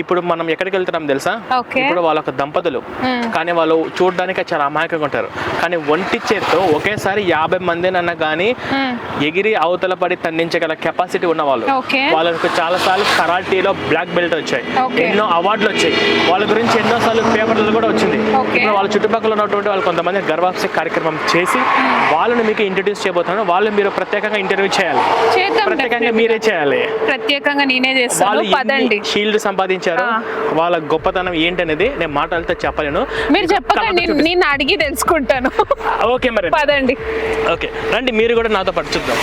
ఇప్పుడు మనం ఎక్కడికి వెళ్తున్నాం తెలుసా? ఇప్పుడు వాళ్ళొక దంపతులు, కానీ వాళ్ళు చూడడానికి చాలా అమాయకంగా ఉంటారు. కానీ ఒంటి చేత్తో ఒకేసారి 50 మందినన్నా కానీ ఎగిరి అవతల పడి తన్నించగల కెపాసిటీ ఉన్న వాళ్ళు. వాళ్ళకు చాలా సార్లు కరాటీలో బ్లాక్ బెల్ట్ వచ్చాయి, ఎన్నో అవార్డులు వచ్చాయి, వాళ్ళ గురించి ఎన్నో సార్లు పేపర్లు కూడా వచ్చింది. ఇప్పుడు వాళ్ళ చుట్టుపక్కల ఉన్నటువంటి వాళ్ళు కొంతమంది గర్భాప్స కార్యక్రమం చేసి వాళ్ళని మీకు ఇంట్రడ్యూస్ చేయబోతున్నాను. వాళ్ళు మీరు ప్రత్యేకంగా ఇంటర్వ్యూ చేయాలి, ప్రత్యేకంగా మీరే చేయాలి, ప్రత్యేకంగా నేనే చేస్తాను. పదండి. షీల్డ్ సంపాదించారు, వాళ్ళ గొప్పతనం ఏంటనేది నేను మాటలతో చెప్పలేను, మీరు చెప్పకండి, నేను అడిగి తెలుసుకుంటాను. ఓకే మరి పదండి. ఓకే రండి, మీరు కూడా నాతో పాటు చూద్దాం.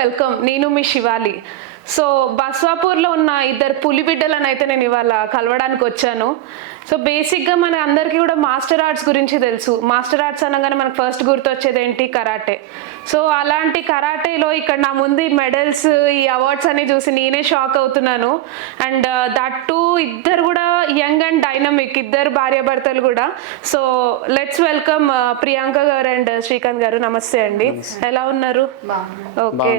వెల్కమ్. నేను మీ శివాలి. సో బస్వాపూర్లో ఉన్న ఇద్దరు పులి బిడ్డలను అయితే నేను ఇవాళ కలవడానికి వచ్చాను. సో బేసిక్గా మన అందరికీ కూడా మార్షల్ ఆర్ట్స్ గురించి తెలుసు. మార్షల్ ఆర్ట్స్ అనగానే మనకు ఫస్ట్ గుర్తొచ్చేది ఏంటి? కరాటే. సో అలాంటి కరాటేలో ఇక్కడ నా ముందు ఈ మెడల్స్, ఈ అవార్డ్స్ అన్ని చూసి నేనే షాక్ అవుతున్నాను. అండ్ దట్ టు ఇద్దరు కూడా యంగ్ అండ్ డైనమిక్, ఇద్దరు భార్యాభర్తలు కూడా. సో లెట్స్ వెల్కమ్ ప్రియాంక గారు అండ్ శ్రీకాంత్ గారు. నమస్తే అండి, ఎలా ఉన్నారు? ఓకే.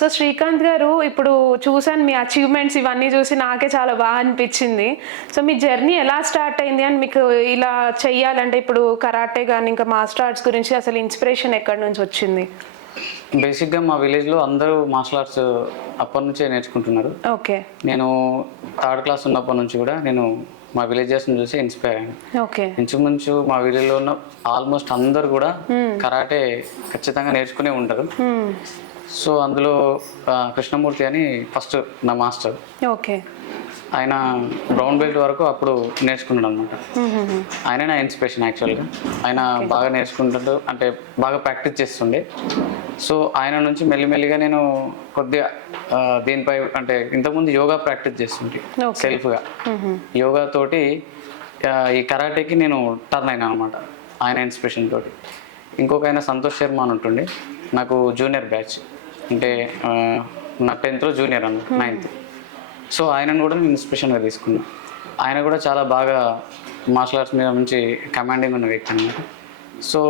సో శ్రీకాంత్ గారు, ఇప్పుడు చూసాను మీ అచీవ్మెంట్స్, ఇవన్నీ చూసి నాకే చాలా బాగా అనిపించింది. సో మీ జర్నీ ఎలా స్టార్ట్ అయింది అని మీకు ఇలా చెయ్యాలంటే ఇప్పుడు కరాటే కానీ ఇంకా మార్షల్ ఆర్ట్స్ గురించి అసలు ఇన్స్పిరేషన్ ఎక్కడి నుంచి వచ్చింది? బేసిక్గా మా విలేజ్లో అందరూ మార్షల్ ఆర్ట్స్ అప్పటి నుంచే నేర్చుకుంటున్నారు. ఓకే. నేను 3rd క్లాస్ ఉన్నప్పటి నుంచి కూడా నేను మా విలేజెస్ని చూసి ఇన్స్పైర్ అయ్యాను. ఓకే. ఇంచుమించు మా విలేజ్లో ఉన్న ఆల్మోస్ట్ అందరు కూడా కరాటే ఖచ్చితంగా నేర్చుకునే ఉంటారు. సో అందులో కృష్ణమూర్తి అని ఫస్ట్ నా మాస్టర్. ఓకే. ఆయన బ్రౌన్ బెల్ట్ వరకు అప్పుడు నేర్చుకున్నాడు అనమాట. ఆయన నా ఇన్స్పిరేషన్ యాక్చువల్గా. ఆయన బాగా నేర్చుకుంటుంటూ అంటే బాగా ప్రాక్టీస్ చేస్తుండే. సో ఆయన నుంచి మెల్లిమెల్లిగా నేను కొద్దిగా దీనిపై అంటే ఇంతకుముందు యోగా ప్రాక్టీస్ చేస్తుంటే సెల్ఫ్గా. యోగా తోటి ఈ కరాటేకి నేను టర్న్ అయినా అనమాట ఆయన ఇన్స్పిరేషన్ తోటి. ఇంకొక ఆయన సంతోష్ శర్మ అని ఉంటుండే, నాకు జూనియర్ బ్యాచ్, అంటే నా 10th జూనియర్ అన్న 9th. సో ఆయనను కూడా నేను ఇన్స్పిరేషన్గా తీసుకున్నాను. ఆయన కూడా చాలా బాగా మార్షల్ ఆర్ట్స్ మీద మంచి కమాండింగ్ ఉన్న వ్యక్తి అనమాట. సో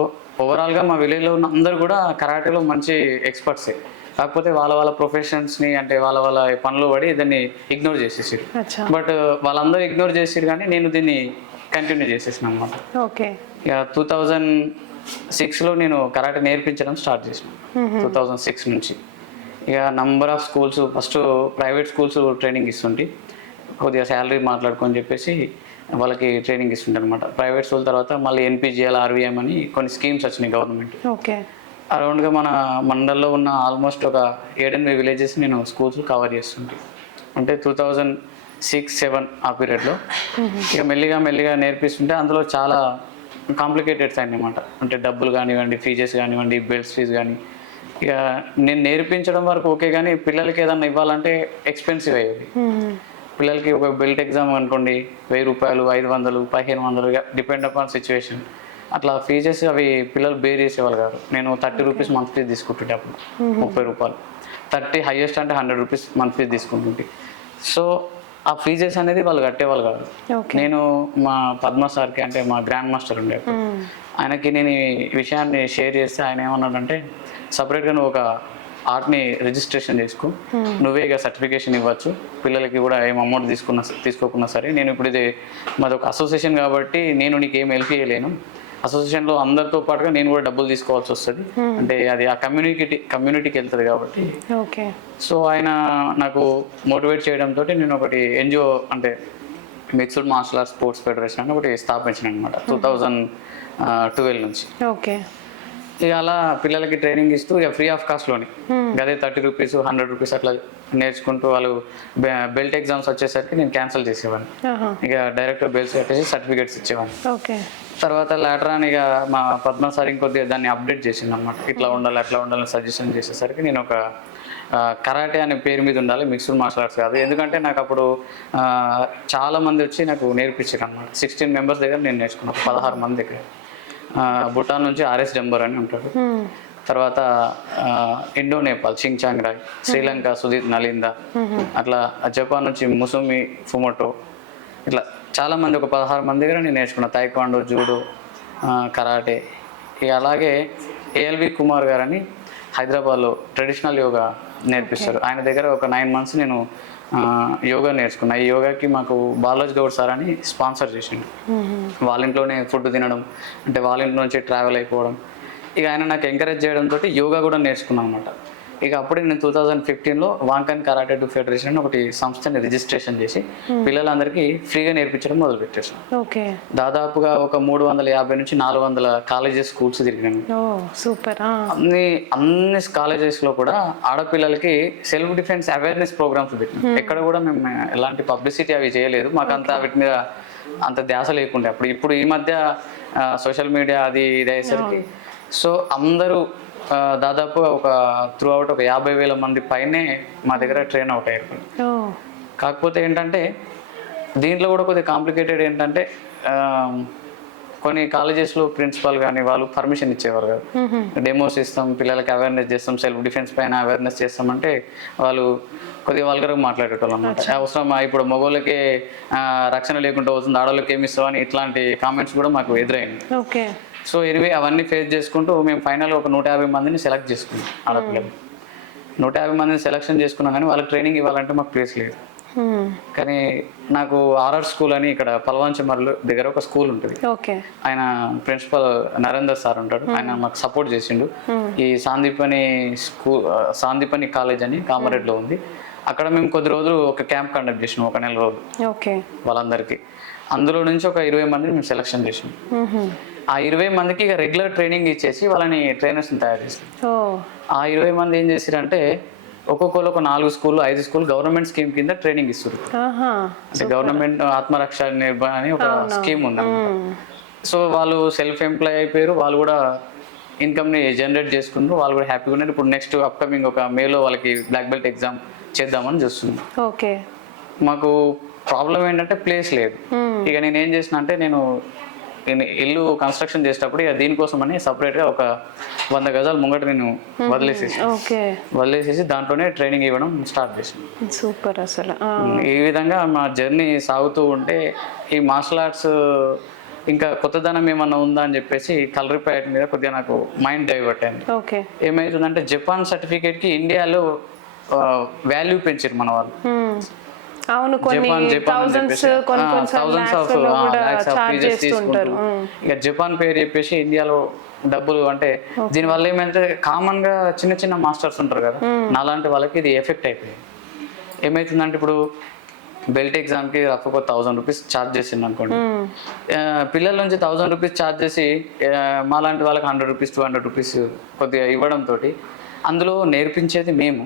ఓవరాల్గా మా విలేజ్లో ఉన్న అందరూ కూడా కరాటేలో మంచి ఎక్స్పర్ట్సే. కాకపోతే వాళ్ళ వాళ్ళ ప్రొఫెషన్స్ని అంటే వాళ్ళ వాళ్ళ పనులు పడి దాన్ని ఇగ్నోర్ చేసేసారు. బట్ వాళ్ళందరూ ఇగ్నోర్ చేసారు, కానీ నేను దీన్ని కంటిన్యూ చేసేసాను అనమాట. ఓకే. ఇక 2006లో నేను కరాటే నేర్పించడం స్టార్ట్ చేసాను. 2006 నుంచి ఇక number of schools, first private schools training ఇస్తుంటే కొద్దిగా శాలరీ మాట్లాడుకొని చెప్పేసి వాళ్ళకి ట్రైనింగ్ ఇస్తుంటారు అనమాట. ప్రైవేట్ స్కూల్ తర్వాత మళ్ళీ NPGL, RVM అని కొన్ని స్కీమ్స్ వచ్చినాయి గవర్నమెంట్. ఓకే. అరౌండ్గా మన మండల్లో ఉన్న ఆల్మోస్ట్ ఒక 7-8 విలేజెస్ నేను స్కూల్స్ కవర్ చేస్తుంటే, అంటే 2006-07 ఆ పీరియడ్లో. ఇక మెల్లిగా నేర్పిస్తుంటే అందులో చాలా కాంప్లికేటెడ్స్ అన్నమాట. అంటే డబ్బులు కానివ్వండి, ఫీజెస్ కానివ్వండి, బెల్ట్స్ ఫీజు కానీ, ఇక నేను నేర్పించడం వరకు ఓకే, కానీ పిల్లలకి ఏదన్నా ఇవ్వాలంటే ఎక్స్పెన్సివ్ అయ్యేది. పిల్లలకి ఒక బెల్ట్ ఎగ్జామ్ అనుకోండి 1000 రూపాయలు, 500, 1500, డిపెండ్ అపాన్ సిచ్యువేషన్. అట్లా ఫీజెస్ అవి పిల్లలు బేర్ చేసేవాళ్ళు కాదు. నేను 30 రూపీస్ మంత్ ఫీజు తీసుకుంటుంటే అప్పుడు, 30 రూపాయలు, 30 హైయెస్ట్ అంటే 100 రూపీస్ మంత్ ఫీజు తీసుకుంటుంటే. సో ఆ ఫీజెస్ అనేది వాళ్ళు కట్టేవాళ్ళు కాదు. నేను మా పద్మ సార్కి, అంటే మా గ్రాండ్ మాస్టర్ ఉండే, ఆయనకి నేను ఈ విషయాన్ని షేర్ చేస్తే ఆయన ఏమన్నాడంటే, సపరేట్గా నువ్వు ఒక ఆర్ట్ని రిజిస్ట్రేషన్ చేసుకో, నువ్వే ఇక సర్టిఫికేషన్ ఇవ్వచ్చు, పిల్లలకి కూడా ఏం అమౌంట్ తీసుకోకున్నా సరే. నేను ఇప్పుడు ఇది మాది ఒక అసోసియేషన్ కాబట్టి నేను నీకు ఏం హెల్ప్ చేయలేను, అసోసియేషన్లో అందరితో పాటుగా నేను కూడా డబ్బులు తీసుకోవాల్సి వస్తుంది, అంటే అది ఆ కమ్యూనిటీకి వెళ్తుంది కాబట్టి. సో ఆయన నాకు మోటివేట్ చేయడంతో నేను ఒకటి ఎన్జిఓ, అంటే mixed martial arts sports federation అని ఒకటి స్థాపించాను అనమాట 2012 నుంచి. ఇక అలా పిల్లలకి ట్రైనింగ్ ఇస్తూ ఇక ఫ్రీ ఆఫ్ కాస్ట్లోని అదే 30 రూపీస్, 100 రూపీస్ అట్లా నేర్చుకుంటూ వాళ్ళు బెల్ట్ ఎగ్జామ్స్ వచ్చేసరికి నేను క్యాన్సిల్ చేసేవాడిని. ఇక డైరెక్ట్ బెల్ట్స్ కట్టేసి సర్టిఫికేట్స్ ఇచ్చేవాడిని. తర్వాత లాటర్ అని ఇక మా పద్మ సార్ ఇంకొద్దిగా దాన్ని అప్డేట్ చేసింది అనమాట. ఇట్లా ఉండాలి అట్లా ఉండాలని సజెషన్ చేసేసరికి నేను ఒక కరాటే అనే పేరు మీద ఉండాలి, మిక్స్డ్ మార్షల్ ఆర్ట్స్ కాదు. ఎందుకంటే నాకు అప్పుడు చాలా మంది వచ్చి నాకు నేర్పించారు అనమాట. 16 మెంబర్స్ దగ్గర నేను నేర్చుకున్నాను, 16 మంది దగ్గర. భూటాన్ నుంచి ఆర్ఎస్ డంబర్ అని ఉంటాడు, తర్వాత ఇండో నేపాల్ చింగ్ చాంగ్ రాయ్, శ్రీలంక సుదీప్ నలిందా, అట్లా జపాన్ నుంచి ముసుమి ఫుమోటో, ఇట్లా చాలా మంది, ఒక 16 మంది దగ్గర నేను నేర్చుకున్నాను. Taekwondo, judo, karate. ఇక అలాగే ఏఎల్వి కుమార్ గారు అని హైదరాబాద్లో ట్రెడిషనల్ యోగా నేర్పిస్తారు, ఆయన దగ్గర ఒక 9 months నేను యోగా నేర్చుకున్నా. ఈ యోగాకి మాకు బాలాజ్ గౌడ్ సార్ అని స్పాన్సర్ చేసిండు. వాళ్ళ ఇంట్లోనే ఫుడ్ తినడం, అంటే వాళ్ళ ఇంట్లో నుంచి ట్రావెల్ అయిపోవడం, ఇక ఆయన నాకు ఎంకరేజ్ చేయడంతో యోగా కూడా నేర్చుకున్నాను అనమాట. ఇక అప్పుడే నేను 2015లో వాంకన్ కరాటే డు ఫెడరేషన్ అని ఒకటి సంస్థని రిజిస్ట్రేషన్ చేసి పిల్లలందరికీ ఫ్రీగా నేర్పించడం మొదలుపెట్టేసాను. దాదాపుగా ఒక 350 నుంచి 400 కాలేజెస్, స్కూల్స్ తిరిగినాను. సూపర్. అన్ని కాలేజెస్లో కూడా ఆడపిల్లలకి సెల్ఫ్ డిఫెన్స్ అవేర్నెస్ ప్రోగ్రామ్స్ పెట్టినాం. ఎక్కడ కూడా మేము ఎలాంటి పబ్లిసిటీ అవి చేయలేదు, మాకు అంత వీటి మీద అంత ధ్యాస లేకుండే అప్పుడు. ఇప్పుడు ఈ మధ్య సోషల్ మీడియా అది ఇది అయ్యేసరికి సో అందరూ దాదాపుగా ఒక త్రూ అవుట్ ఒక 50,000 మంది పైనే మా దగ్గర ట్రైన్ అవుట్ అయ్యారు. కాకపోతే ఏంటంటే దీంట్లో కూడా కొద్దిగా కాంప్లికేటెడ్ ఏంటంటే కొన్ని కాలేజెస్లో ప్రిన్సిపాల్ కానీ వాళ్ళు పర్మిషన్ ఇచ్చేవారు కాదు. డెమోస్ ఇస్తాం, పిల్లలకి అవేర్నెస్ చేస్తాం, సెల్ఫ్ డిఫెన్స్ పైన అవేర్నెస్ చేస్తామంటే వాళ్ళు కొద్దిగా వల్గర్గా మాట్లాడేటోళ్ళు అన్నమాట. అవసరమా, ఇప్పుడు మగవాళ్ళకి రక్షణ లేకుండా అవుతుంది, ఆడవాళ్ళకి ఏమి ఇస్తాం అని ఇట్లాంటి కామెంట్స్ కూడా మాకు ఎదురైంది. సో ఎనివే అవన్నీ ఫేస్ చేసుకుంటూ మేము ఫైనల్ ఒక 150 మందిని సెలెక్ట్ చేసుకున్నాం. ఆడపిల్లలు 150 మందిని సెలెక్షన్ చేసుకున్నాం, కానీ వాళ్ళకి ట్రైనింగ్ ఇవ్వాలంటే మాకు ప్లేస్ లేదు. కానీ నాకు ఆర్ఆర్ స్కూల్ అని ఇక్కడ పల్వాంచమర్ల దగ్గర ఒక స్కూల్ ఉంటుంది. ఆయన ప్రిన్సిపల్ నరేందర్ సార్ ఉంటాడు, ఆయన మాకు సపోర్ట్ చేసిండు. ఈ సాందీపని కాలేజ్ అని కామారెడ్డిలో ఉంది, అక్కడ మేము కొద్ది రోజులు ఒక క్యాంప్ కండక్ట్ చేసినాం, ఒక 1 నెల రోజులు వాళ్ళందరికీ. అందులో నుంచి ఒక 20 మందిని మేము సెలెక్షన్ చేసాం. ఆ 20 మందికి ఇక రెగ్యులర్ ట్రైనింగ్ ఇచ్చేసి వాళ్ళని ట్రైనర్స్ని తయారు చేసాం. ఆ 20 మంది ఏం చేశారంటే ఒక్కొక్కరు ఒక 4 స్కూళ్ళు 5 స్కూల్ గవర్నమెంట్ స్కీమ్ కింద ట్రైనింగ్ ఇస్తారు. అంటే గవర్నమెంట్ ఆత్మరక్ష నిర్భయ అని ఒక స్కీమ్ ఉంది. సో వాళ్ళు సెల్ఫ్ ఎంప్లాయ్ అయిపోయారు, వాళ్ళు కూడా ఇన్కమ్ని జనరేట్ చేసుకున్నారు, వాళ్ళు కూడా హ్యాపీగా ఉన్నారు. ఇప్పుడు నెక్స్ట్ అప్కమింగ్ ఒక మేలో వాళ్ళకి బ్లాక్ బెల్ట్ ఎగ్జామ్ చేద్దామని చూస్తున్నాం. మాకు ప్రాబ్లం ఏంటంటే ప్లేస్ లేదు. ఇక నేను ఏం చేసిన అంటే నేను ఇల్లు కన్స్ట్రక్షన్ చేసేటప్పుడు ఇక దీనికోసం అని సపరేట్గా ఒక 100 గజాలు ముంగట నేను వదిలేసేసి దాంట్లోనే ట్రైనింగ్ ఇవ్వడం స్టార్ట్ చేసాను. సూపర్. అసలు ఈ విధంగా మా జర్నీ సాగుతూ ఉంటే ఈ మార్షల్ ఆర్ట్స్ ఇంకా కొత్తదనం ఏమన్నా ఉందా అని చెప్పేసి కలరిపేట మీద కొద్దిగా నాకు మైండ్ డైవర్ట్ అయింది. ఏమవుతుందంటే జపాన్ సర్టిఫికేట్కి ఇండియాలో వాల్యూ పెంచారు మన వాళ్ళు. అవును, ఇక జపాన్ పేరు చెప్పేసి ఇండియాలో డబ్బులు, అంటే దీనివల్ల ఏమైతే కామన్ గా చిన్న చిన్న మాస్టర్స్ ఉంటారు కదా, నాలాంటి వాళ్ళకి ఇది ఎఫెక్ట్ అయిపోయింది. ఏమైతుందంటే ఇప్పుడు బెల్ట్ ఎగ్జామ్కి రఫ్ ఒక 1000 రూపీస్ ఛార్జ్ చేసిండు అనుకోండి. పిల్లల నుంచి 1000 రూపీస్ ఛార్జ్ చేసి మాలాంటి వాళ్ళకి 100 రూపీస్ 200 రూపీస్ కొద్దిగా ఇవ్వడంతో అందులో నేర్పించేది మేము.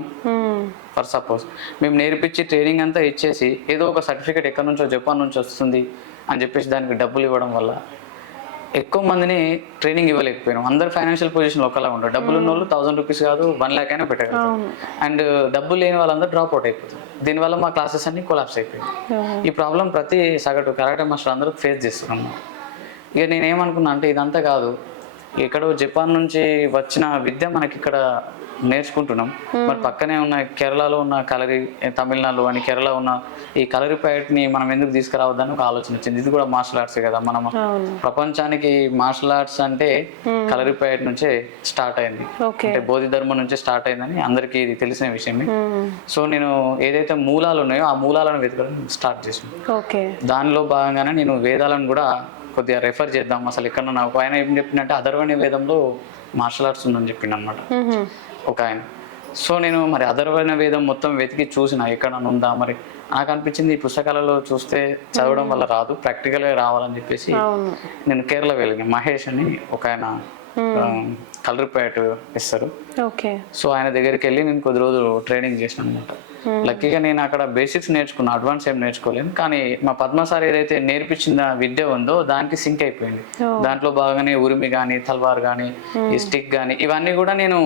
ఫర్ సపోజ్ మేము నేర్పించి ట్రైనింగ్ అంతా ఇచ్చేసి ఏదో ఒక సర్టిఫికేట్ ఎక్కడి నుంచో జపాన్ నుంచి వస్తుంది అని చెప్పేసి దానికి డబ్బులు ఇవ్వడం వల్ల ఎక్కువ మందిని ట్రైనింగ్ ఇవ్వలేకపోయినాం. అందరు ఫైనాన్షియల్ పొజిషన్లో ఒకలా ఉంటారు. డబ్బులు ఉన్న వాళ్ళు 1000 రూపీస్ కాదు 1 lakh అయినా పెట్టగలుగుతారు. అండ్ డబ్బులు లేని వాళ్ళందరూ డ్రాప్ అవుట్ అయిపోతారు. దీనివల్ల మా క్లాసెస్ అన్ని కొలాప్స్ అయిపోయాయి. ఈ ప్రాబ్లం ప్రతి సగటు కరాటే మాస్టర్ అందరూ ఫేస్ చేస్తున్నాం. ఇక నేనేమనుకున్నా అంటే ఇదంతా కాదు, ఎక్కడో జపాన్ నుంచి వచ్చిన విద్య మనకి ఇక్కడ నేర్చుకుంటున్నాం. మరి పక్కనే ఉన్న కేరళలో ఉన్న కలరి, తమిళనాడు అని కేరళ ఉన్న ఈ కలరి ప్యాట్ని మనం ఎందుకు తీసుకురావద్దని ఒక ఆలోచన వచ్చింది. ఇది కూడా మార్షల్ ఆర్ట్స్ కదా, మనం ప్రపంచానికి మార్షల్ ఆర్ట్స్ అంటే కలరి ప్యాట్ నుంచే స్టార్ట్ అయింది. అంటే బోధి ధర్మం నుంచే స్టార్ట్ అయిందని అందరికీ ఇది తెలిసిన విషయమే. సో నేను ఏదైతే మూలాలు ఉన్నాయో ఆ మూలాలను వెతకడం స్టార్ట్ చేసాను. దానిలో భాగంగానే నేను వేదాలను కూడా కొద్దిగా రెఫర్ చేద్దాం. అసలు ఇక్కడ నాకు ఆయన ఏం చెప్పిందంటే అథర్వణ వేదంలో మార్షల్ ఆర్ట్స్ ఉందని చెప్పిండు అనమాట ఒక ఆయన. సో నేను మరి అథర్వణ వేదం మొత్తం వెతికి చూసిన ఎక్కడ ఉందా, మరి నాకు అనిపించింది ఈ పుస్తకాలలో చూస్తే చదవడం వల్ల రాదు, ప్రాక్టికల్గా రావాలని చెప్పేసి నేను కేరళ వెళ్ళిన మహేష్ అని ఒక ఆయన కలర్ ప్యాట్ ఇస్తారు. సో ఆయన దగ్గరికి వెళ్ళి నేను కొద్ది రోజులు ట్రైనింగ్ చేసిన అనమాట. లక్కీగా నేను అక్కడ బేసిక్స్ నేర్చుకున్నా, అడ్వాన్స్ ఏం నేర్చుకోలేను. కానీ మా పద్మ సార్ ఏదైతే నేర్పించిన విద్య ఉందో దానికి సింక్ అయిపోయింది. దాంట్లో బాగానే ఉరిమి కానీ, తల్వార్ కానీ, ఈ స్టిక్ కానీ ఇవన్నీ కూడా నేను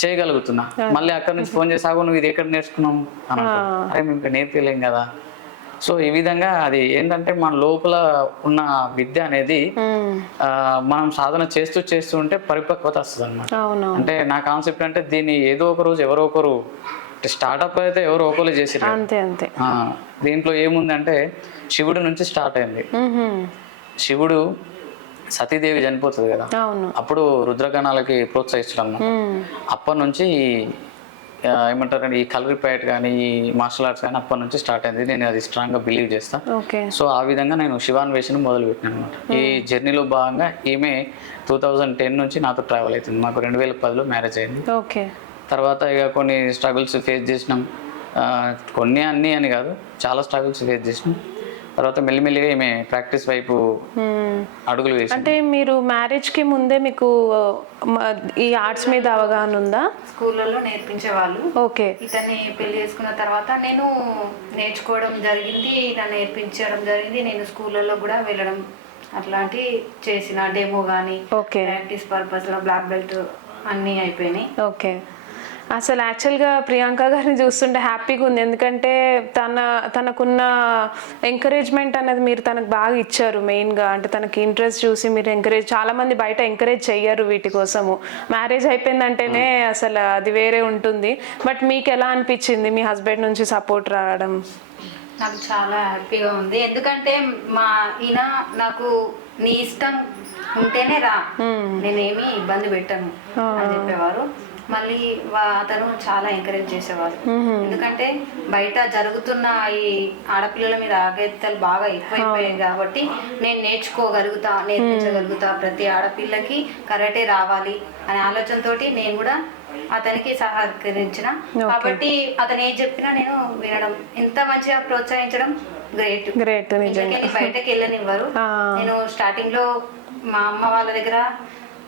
చేయగలుగుతున్నా. మళ్ళీ అక్కడ నుంచి ఫోన్ చేసాగు నువ్వు ఇది ఎక్కడ నేర్చుకున్నాం అని, అరే మేము ఇంకా నేర్పించలేం కదా. సో ఈ విధంగా అది ఏంటంటే మన లోపల ఉన్న విద్య అనేది మనం సాధన చేస్తూ చేస్తూ ఉంటే పరిపక్వత వస్తుంది అనమాట. అంటే నా కాన్సెప్ట్ అంటే దీన్ని ఏదో ఒక రోజు ఎవరో ఒకరు స్టార్ట్అప్ అయితే ఎవరో ఒకరు చేసిరు. దీంట్లో ఏముందంటే శివుడి నుంచి స్టార్ట్ అయింది. శివుడు సతీదేవి చనిపోతుంది కదా, అప్పుడు రుద్రగణాలకి ప్రోత్సహించడం. అప్పటి నుంచి ఏమంటారంటే ఈ కలర్ ప్యాట్ కానీ ఈ మార్షల్ ఆర్ట్స్ కానీ అప్పటి నుంచి స్టార్ట్ అయింది. నేను అది స్ట్రాంగ్గా బిలీవ్ చేస్తాను. సో ఆ విధంగా నేను శివాన్వేషణ మొదలు పెట్టాను అనమాట. ఈ జర్నీలో భాగంగా ఈమె 2010 నుంచి నాతో ట్రావెల్ అవుతుంది. మాకు 2010లో మ్యారేజ్ అయింది. తర్వాత ఇక కొన్ని స్ట్రగుల్స్ ఫేస్ చేసినాం. కొన్ని అన్నీ అని కాదు, చాలా స్ట్రగుల్స్ ఫేస్ చేసినాం. తర్వాత మెల్లిమెల్లిగా ఈమె ప్రాక్టీస్ వైపు అడుగులు వేసి. అంటే మీరు మ్యారేజ్ కి ముందే మీకు ఈ ఆర్ట్స్ మీద అవగాహన ఉందా? స్కూళ్ళలో నేర్పించేవాళ్ళు. ఇతన్ని పెళ్లి చేసుకున్న తర్వాత నేను నేర్చుకోవడం జరిగింది, నన్ను నేర్పించడం జరిగింది. నేను స్కూళ్ళలో కూడా వెళ్ళడం అట్లాంటి చేసిన డెమో కానీ ప్రాక్టీస్ పర్పస్ లో బ్లాక్ బెల్ట్ అన్నీ అయిపోయినాయి. అసలు యాక్చువల్గా ప్రియాంక గారిని చూస్తుంటే హ్యాపీగా ఉంది. ఎందుకంటే తనకున్న ఎంకరేజ్మెంట్ అనేది మీరు తనకు బాగా ఇచ్చారు. మెయిన్గా అంటే తనకి ఇంట్రెస్ట్ చూసి మీరు చాలామంది బయట ఎంకరేజ్ చెయ్యరు వీటి కోసము. మ్యారేజ్ అయిపోయిందంటేనే అసలు అది వేరే ఉంటుంది. బట్ మీకు ఎలా అనిపించింది మీ హస్బెండ్ నుంచి సపోర్ట్ రావడం? నాకు చాలా హ్యాపీగా ఉంది. ఎందుకంటే మా ఈయన నాకు నీ ఇష్టం ఉంటేనే రా, నేనేమి ఇబ్బంది పెట్టను అని చెప్పేవారు. మళ్ళీ అతను చాలా ఎంకరేజ్ చేసేవారు. ఎందుకంటే బయట జరుగుతున్న ఈ ఆడపిల్లల మీద ఆగేత్తలు బాగా ఎక్కువైపోయాయి కాబట్టి నేను నేర్పించగలుగుతా, ప్రతి ఆడపిల్లకి కరాటే రావాలి అనే ఆలోచనతోటి నేను కూడా అతనికి సహకరించిన. కాబట్టి అతను ఏం చెప్పినా నేను వినడం, ఎంత మంచిగా ప్రోత్సహించడం గ్రేట్. బయటకి వెళ్ళనివ్వరు. నేను స్టార్టింగ్ లో మా అమ్మ వాళ్ళ దగ్గర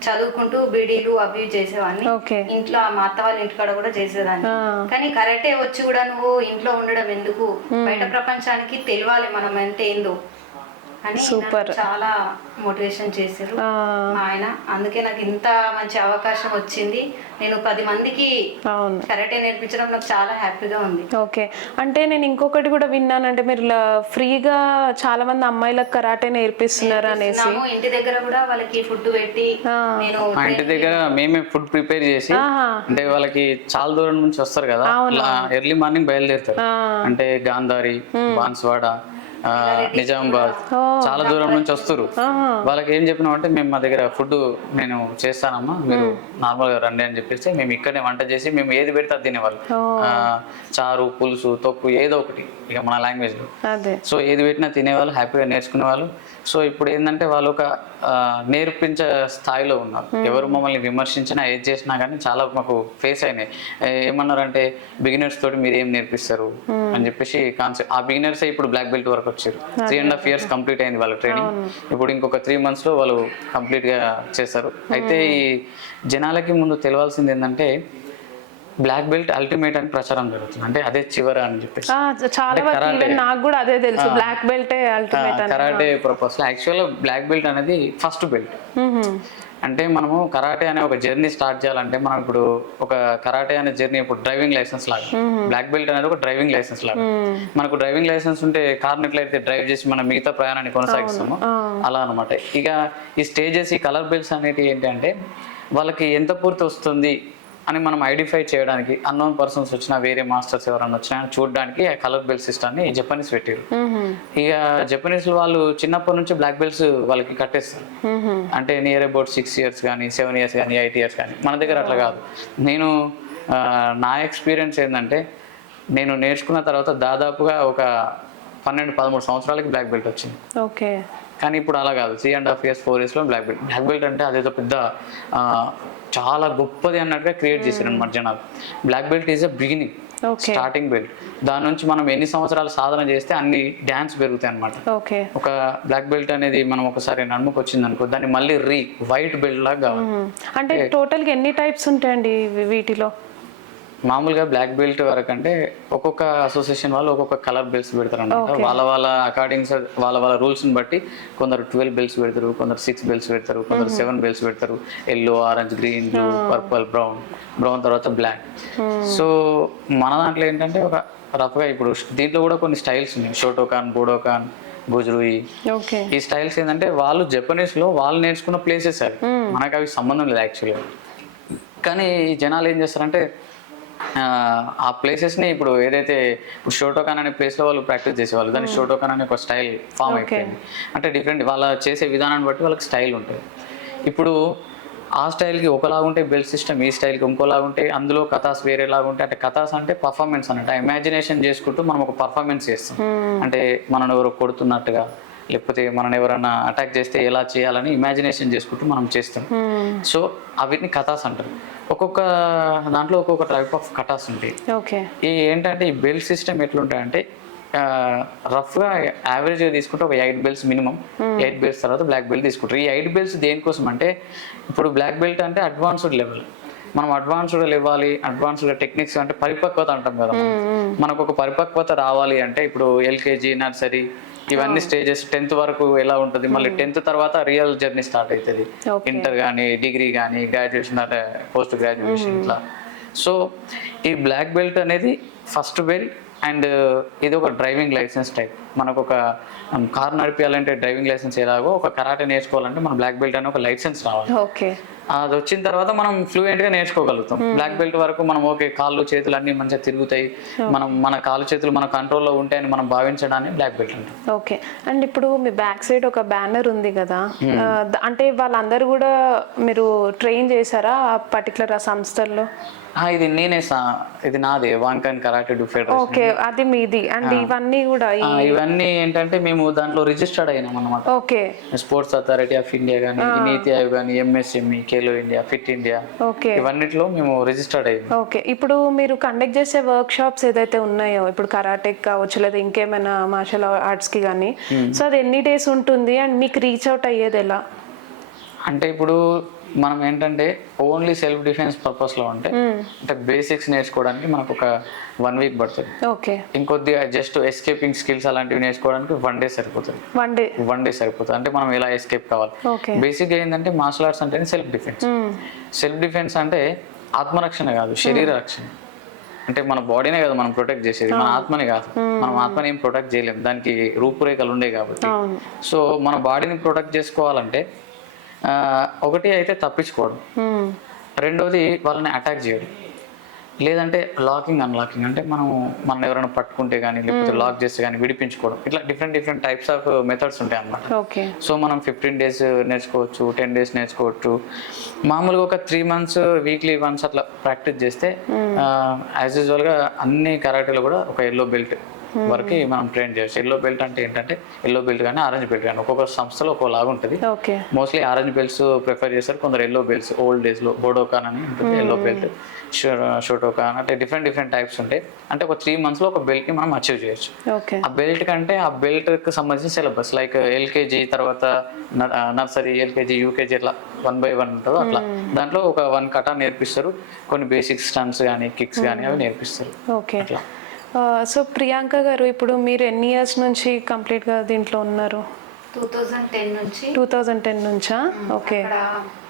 చదువుకుంటూ బీడీలు అవి చేసేవాడిని. ఇంట్లో మా అత్త వాళ్ళ ఇంటికాడ కూడా చేసేదాన్ని. కానీ కరాటే వచ్చి కూడా నువ్వు ఇంట్లో ఉండడం ఎందుకు, బయట ప్రపంచానికి తెలియాలి మనం అంటే ఏందో అని చాలా మోటివేషన్ చేశారు మా ఆయన. అందుకే నాకు ఇంత మంచి అవకాశం వచ్చింది. నేను 10 మందికి కరాటే నేర్పించడం నాకు చాలా హ్యాపీగా ఉంది. అంటే నేను ఇంకొకటి కూడా విన్నానంటే మీరు ఫ్రీగా చాలా మంది అమ్మాయిలకు కరాటే నేర్పిస్తున్నారు అనేసి. ఇంటి దగ్గర కూడా వాళ్ళకి ఫుడ్ పెట్టి, నేను ఇంటి దగ్గర మేమే ఫుడ్ ప్రిపేర్ చేసి, అంటే వాళ్ళకి చాలా దూరం నుంచి వస్తారు కదా, ఎర్లీ మార్నింగ్ బయలుదేరుతారు. అంటే గాంధారి, బాన్స్వాడ, నిజామాబాద్ చాలా దూరం నుంచి వస్తారు. వాళ్ళకి ఏం చెప్పినామంటే మేము మా దగ్గర ఫుడ్ నేను చేస్తానమ్మా, మీరు నార్మల్గా రండి అని చెప్పేసి మేము ఇక్కడనే వంట చేసి మేము ఏది పెడితే అది తినేవాళ్ళు. చారు, పులుసు, తొక్కు ఏదో ఒకటి ఇక మన లాంగ్వేజ్ లో. సో ఏది పెట్టినా తినేవాళ్ళు, హ్యాపీగా నేర్చుకునే వాళ్ళు. సో ఇప్పుడు ఏంటంటే వాళ్ళు ఒక నేర్పించే స్థాయిలో ఉన్నారు. ఎవరు మమ్మల్ని విమర్శించినా ఏది చేసినా కానీ చాలా మాకు ఫేస్ అయినాయి. ఏమన్నారంటే బిగినర్స్ తోటి మీరు ఏం నేర్పిస్తారు అని చెప్పేసి కాన్సెప్ట్. ఆ బిగినర్స్ ఇప్పుడు బ్లాక్ బెల్ట్ వరకు వచ్చారు. 3.5 years కంప్లీట్ అయింది వాళ్ళ ట్రైనింగ్. ఇప్పుడు ఇంకొక 3 months లో వాళ్ళు కంప్లీట్ గా చేస్తారు. అయితే ఈ జనాలకి ముందు తెలియాల్సింది ఏంటంటే బ్లాక్ బెల్ట్ అల్టిమేట్ అని ప్రచారం జరుగుతుంది. అంటే అదే చివర అని చెప్పేసి చాలా వరకు నాకు కూడా అదే తెలుసు, బ్లాక్ బెల్ట్ అల్టిమేట్ అని. Karate purpose actual black belt అనేది ఫస్ట్ బెల్ట్. అంటే మనము కరాటే అనే ఒక జర్నీ స్టార్ట్ చేయాలంటే మనం ఇప్పుడు ఒక కరాటే అనే జర్నీ ఇప్పుడు డ్రైవింగ్ లైసెన్స్ లాగా బ్లాక్ బెల్ట్ అనేది ఒక డ్రైవింగ్ లైసెన్స్ లాగా. మనకు డ్రైవింగ్ లైసెన్స్ ఉంటే కార్ని ఎట్లయితే డ్రైవ్ చేసి మనం మిగతా ప్రయాణాన్ని కొనసాగిస్తామో అలా అనమాట. ఇక ఈ స్టేజెస్ ఈ కలర్ బెల్ట్స్ అనేటివి ఏంటంటే వాళ్ళకి ఎంత పూర్తి వస్తుంది అని మనం ఐడెంటిఫై చేయడానికి అన్నోన్ పర్సన్స్ వచ్చినా వేరే మాస్టర్స్ ఎవరైనా వచ్చినా చూడడానికి ఆ కలర్ బెల్ట్ సిస్టమ్ ని జపనీస్ పెట్టారు. ఇక జపనీస్ వాళ్ళు చిన్నప్పటి నుంచి బ్లాక్ బెల్ట్స్ వాళ్ళకి కట్టేస్తారు. అంటే నియర్ అబౌట్ 6 years కానీ 7 years కానీ 8 years కానీ. మన దగ్గర అట్లా కాదు. నేను నా ఎక్స్పీరియన్స్ ఏంటంటే నేను నేర్చుకున్న తర్వాత దాదాపుగా ఒక 12-13 సంవత్సరాలకి బ్లాక్ బెల్ట్ వచ్చింది. ఓకే. కానీ ఇప్పుడు అలా కాదు. 3.5 years 4 years లో బ్లాక్ బెల్ట్. బ్లాక్ బెల్ట్ అంటే అదేదో పెద్ద చాలా గొప్పది అన్నట్టుగా క్రియేట్ చేశారు అనమాట జనాలు. Black belt is a beginning, starting belt. దాని నుంచి మనం ఎన్ని సంవత్సరాలు సాధన చేస్తే అన్ని డ్యాన్స్ పెరుగుతాయి అనమాట. ఒక బ్లాక్ బెల్ట్ అనేది మనం ఒకసారి నడుముకు వచ్చింది అనుకో, దాన్ని మళ్ళీ వైట్ బెల్ట్ లాగా కావాలి. అంటే టోటల్ గా ఎన్ని టైప్స్ ఉంటాయండి వీటిలో? మామూలుగా బ్లాక్ బెల్ట్ వరకు అంటే ఒక్కొక్క అసోసియేషన్ వాళ్ళు ఒక్కొక్క కలర్ బెల్ట్స్ పెడతారు అనమాట. వాళ్ళ అకార్డింగ్ వాళ్ళ రూల్స్ని బట్టి కొందరు 12 belts పెడతారు, కొందరు 6 belts పెడతారు, కొందరు 7 belts పెడతారు. Yellow, orange, green, blue, purple, brown తర్వాత బ్లాక్. సో మన దాంట్లో ఏంటంటే ఒక రఫ్గా ఇప్పుడు దీంట్లో కూడా కొన్ని స్టైల్స్ ఉన్నాయి. షోటోకాన్, బోడోకాన్, బుజ్రూయి. ఈ స్టైల్స్ ఏంటంటే వాళ్ళు జపనీస్ లో వాళ్ళు నేర్చుకున్న ప్లేసెస్ అవి, మనకు అవి సంబంధం లేదు యాక్చువల్గా. కానీ జనాలు ఏం చేస్తారంటే ఆ ప్లేసెస్ని ఇప్పుడు ఏదైతే ఇప్పుడు షోటోకాన్ అనే ప్లేస్లో వాళ్ళు ప్రాక్టీస్ చేసేవాళ్ళు, దాన్ని షోటోకాన్ అనే ఒక స్టైల్ ఫామ్ అయిపోయింది. అంటే డిఫరెంట్ వాళ్ళ చేసే విధానాన్ని బట్టి వాళ్ళకి స్టైల్ ఉంటుంది. ఇప్పుడు ఆ స్టైల్కి ఒకలాగా ఉంటే బెల్ట్ సిస్టమ్, ఈ స్టైల్కి ఇంకోలాగా ఉంటే, అందులో కథాస్ వేరేలాగా ఉంటాయి. అంటే కథాస్ అంటే పర్ఫార్మెన్స్ అన్నట్టు ఇమాజినేషన్ చేసుకుంటూ మనం ఒక పర్ఫార్మెన్స్ చేస్తాం. అంటే మనం ఎవరో కొడుతున్నట్టుగా లేకపోతే మనం ఎవరైనా అటాక్ చేస్తే ఎలా చేయాలని ఇమాజినేషన్ చేసుకుంటూ మనం చేస్తాం. సో వీటిని కథాస్ అంటారు. ఒక్కొక్క దాంట్లో ఒక్కొక్క టైప్ ఆఫ్ కథాస్ ఉంటాయి. ఈ ఏంటంటే ఈ బెల్ట్ సిస్టమ్ ఎట్లుంటాయంటే రఫ్గా యావరేజ్గా తీసుకుంటే ఒక 8 belts మినిమం. 8 belts తర్వాత బ్లాక్ బెల్ట్ తీసుకుంటారు. ఈ 8 belts దేనికోసం అంటే ఇప్పుడు బ్లాక్ బెల్ట్ అంటే అడ్వాన్స్డ్ లెవెల్. మనం అడ్వాన్స్డ్గా ఇవ్వాలి, అడ్వాన్స్డ్గా టెక్నిక్స్ అంటే పరిపక్వత అంటాం కదా. మనకు ఒక పరిపక్వత రావాలి అంటే ఇప్పుడు LKG, నర్సరీ ఇవన్నీ స్టేజెస్ 10th వరకు ఎలా ఉంటుంది, మళ్ళీ 10th తర్వాత రియల్ జర్నీ స్టార్ట్ అవుతుంది. ఇంటర్ కానీ, డిగ్రీ కానీ, గ్రాడ్యుయేషన్, పోస్ట్ గ్రాడ్యుయేషన్ ఇట్లా. సో ఈ బ్లాక్ బెల్ట్ అనేది ఫస్ట్ బెల్ట్. అండ్ ఇది ఒక డ్రైవింగ్ లైసెన్స్ టైప్. మనకు ఒక కార్ నడిపించాలంటే డ్రైవింగ్ లైసెన్స్ ఎలాగో ఒక కరాటే నేర్చుకోవాలంటే మన బ్లాక్ బెల్ట్ అనే ఒక లైసెన్స్ రావాలి. అది వచ్చిన తర్వాత మనం ఫ్లూయెంట్గా నేర్చుకోగలుగుతాం. బ్లాక్ బెల్ట్ వరకు మనం ఓకే కాళ్ళు చేతులు అన్నీ మంచిగా తిరుగుతాయి, మన కాళ్ళు చేతులు మన కంట్రోల్లో ఉంటాయని మనం భావించడాన్ని బ్లాక్ బెల్ట్ అంటాం. ఓకే. అండ్ ఇప్పుడు మీ బ్యాక్ సైడ్ ఒక బ్యానర్ ఉంది కదా, అంటే వాళ్ళందరూ కూడా మీరు ట్రైన్ చేశారా ఆ పర్టికులర్ సంస్థల్లో? ఇది ఇది నాది వాంకన్ కరాటే డు ఫెడరేషన్. ఓకే, అది మీది. అండ్ ఇవన్నీ కూడా ఇవన్నీ ఏంటంటే మేము దాంట్లో రిజిస్టర్డ్ అయినాం అన్నమాట. Okay. Sports Authority of India కానీ, నీతి ఆయోగ్ కానీ, MSME, Khelo India, fit India, ఇవన్నిట్లో మేము రిజిస్టర్డ్ అయ్యాం. ఓకే. ఇప్పుడు మీరు కండక్ట్ చేసే వర్క్ షాప్స్ ఏదైతే ఉన్నాయో, ఇప్పుడు కరాటేకి కావచ్చు లేదా ఇంకేమైనా మార్షల్ ఆర్ట్స్ కి కానీ, సో అది ఎన్ని డేస్ ఉంటుంది అండ్ మీకు రీచ్ అవుట్ అయ్యేది ఎలా? అంటే ఇప్పుడు మనం ఏంటంటే ఓన్లీ సెల్ఫ్ డిఫెన్స్ పర్పస్లో అంటే బేసిక్స్ నేర్చుకోవడానికి మనకు ఒక 1 week పడుతుంది. ఓకే. ఇంకొద్దిగా జస్ట్ ఎస్కేపింగ్ స్కిల్స్ అలాంటివి నేర్చుకోవడానికి 1 day సరిపోతుంది. 1 day సరిపోతుంది. అంటే మనం ఎలా ఎస్కేప్ కావాలి. బేసిక్గా ఏంటంటే మార్షల్ ఆర్ట్స్ అంటే సెల్ఫ్ డిఫెన్స్. సెల్ఫ్ డిఫెన్స్ అంటే ఆత్మరక్షణ కాదు, శరీర రక్షణ. అంటే మన బాడీనే కదా మనం ప్రొటెక్ట్ చేసేది, మన ఆత్మని కాదు. మనం ఆత్మని ఏం ప్రొటెక్ట్ చేయలేము, దానికి రూపురేఖలు ఉండే కాబట్టి. సో మన బాడీని ప్రొటెక్ట్ చేసుకోవాలంటే ఒకటి అయితే తప్పించుకోవడం, రెండోది వాళ్ళని అటాక్ చేయడం, లేదంటే లాకింగ్ అన్లాకింగ్ అంటే మనం ఎవరైనా పట్టుకుంటే కానీ లేకపోతే లాక్ చేస్తే కానీ విడిపించుకోవడం. ఇట్లా డిఫరెంట్ టైప్స్ ఆఫ్ మెథడ్స్ ఉంటాయి అన్నమాట. సో మనం 15 days నేర్చుకోవచ్చు, 10 days నేర్చుకోవచ్చు. మామూలుగా ఒక 3 months వీక్లీ వన్స్ అట్లా ప్రాక్టీస్ చేస్తే యాజ్ యూజువల్గా అన్ని కరాటేలో కూడా ఒక yellow belt వరకు మనం ట్రైన్ చేయొచ్చు. ఎల్లో బెల్ట్ అంటే ఏంటంటే ఎల్లో బెల్ట్ కానీ ఆరెంజ్ బెల్ట్ కానీ ఒక్కొక్క సంస్థలో ఒక్కోలాగా ఉంటుంది. Okay. Mostly orange belts prefer చేస్తారు, కొందరు ఎల్లో బెల్ట్స్. ఓల్డ్ డేస్లో బోడోకాన్ అని ఉంటుంది, ఎల్లో బెల్ట్, షోటోకాన్, అంటే డిఫరెంట్ టైప్స్ ఉంటాయి. అంటే ఒక 3 monthsలో ఒక బెల్ట్ని మనం అచీవ్ చేయొచ్చు. ఓకే. ఆ బెల్ట్ కంటే ఆ బెల్ట్కి సంబంధించిన సిలబస్ లైక్ ఎల్కేజీ, తర్వాత నర్సరీ, ఎల్కేజీ, యూకేజీ, ఇట్లా 1 by 1 ఉంటుందో అట్లా దాంట్లో ఒక 1 కటా నేర్పిస్తారు. కొన్ని బేసిక్ స్టన్స్ కానీ కిక్స్ కానీ అవి నేర్పిస్తారు. ఓకే. సో ప్రియాంక గారు, ఇప్పుడు మీరు ఎన్ని ఇయర్స్ నుంచి కంప్లీట్గా దీంట్లో ఉన్నారు? 2010 నుంచి. 2010 నుంచా? ఓకే. అక్కడ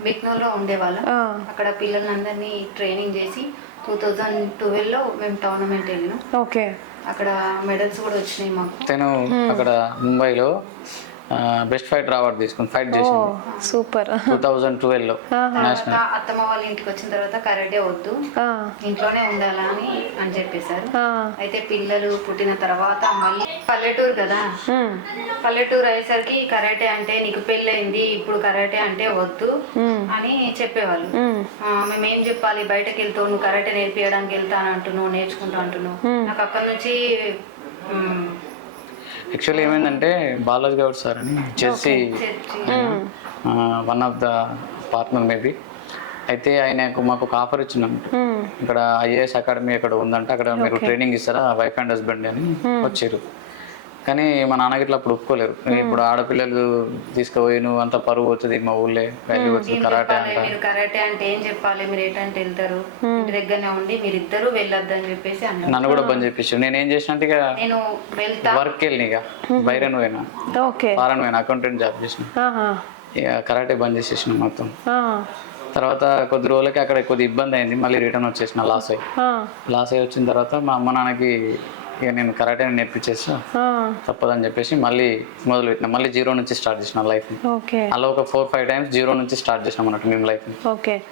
బిక్నోలో ఉండేవాళ్ళం. అక్కడ పిల్లలందరినీ ట్రైనింగ్ చేసి 2012లో మేము టోర్నమెంట్ వెళ్ళినాం. ఓకే. అక్కడ మెడల్స్ కూడా వచ్చినాయి మాకు. నేను అక్కడ ముంబైలో బెస్ట్ ఫైటర్ అవార్డు తీసుకుని ఫైట్ చేసింది. సూపర్. 2012లో నేషనల్. అత్తమ్మ వాళ్ళ ఇంటికి వచ్చిన తర్వాత కరాటే వద్దు, ఇంట్లోనే ఉండాలా అని చెప్పేశారు. అయితే పిల్లలు పుట్టిన తర్వాత మళ్ళీ పల్లెటూరు కదా, పల్లెటూరు అయ్యేసరికి కరాటే అంటే నీకు పెళ్ళైంది, ఇప్పుడు కరాటే అంటే వద్దు అని చెప్పేవాళ్ళు. మేమేం చెప్పాలి, బయటకు వెళ్తావు, నువ్వు కరాటే నేర్పించడానికి వెళ్తాను అంటున్నావు, నేర్చుకుంటా అంటున్నావు. నాకు అక్కడ నుంచి యాక్చువల్లీ ఏమైందంటే బాలాజీ గౌడ్ సార్ అని Jersey one of the partner maybe. అయితే ఆయనకు మాకు ఒక ఆఫర్ ఇచ్చినాం, ఇక్కడ ఐఏఎస్ అకాడమీ అక్కడ ఉందంటే అక్కడ మీరు ట్రైనింగ్ ఇస్తారా వైఫ్ అండ్ హస్బెండ్ అని వచ్చారు. కానీ మా నాన్నకి ఇట్లా అప్పుడు ఒప్పుకోలేరు. ఇప్పుడు ఆడపిల్లలు తీసుకుపోయి నువ్వు అంత పరువు అవుతుంది మా ఊళ్ళే, వాల్యూ వచ్చింది కరాటే అంటే. మీరు కరాటే అంటే ఏం చెప్పాలి, మీరు ఏంటంటే వెళ్తారు, ఇంటి దగ్గరనే ఉండి మీరు ఇద్దరు వెళ్ళొద్దు అని చెప్పేసి అన్నారు. నన్ను కూడా బంద్ చేపించారు. నేను ఏం చేసిన అంటే ఇక నేను వెళ్తా వర్క్ వెళ్ళి ఇక బైరన్ పోయినా, ఫారెన్ పోయినా, అకౌంటెంట్ జాబ్ చేసిన. ఇక కరాటే బంద్ చేసేసిన మొత్తం. తర్వాత కొద్ది రోజులకి అక్కడ కొద్ది ఇబ్బంది అయింది, మళ్ళీ రిటర్న్ వచ్చేసిన. లాస్ అయ్యి వచ్చిన తర్వాత మా అమ్మ నాన్నకి ఇక నేను కరాటే నేర్పించేసా, తప్పదని చెప్పేసి మళ్ళీ మొదలు పెట్టినా. మళ్ళీ 0 నుంచి స్టార్ట్ చేసిన లైఫ్ ని. అలా ఒక 4-5 times 0 నుంచి స్టార్ట్ చేసినాం అన్నట్టు మేము లైఫ్ ని.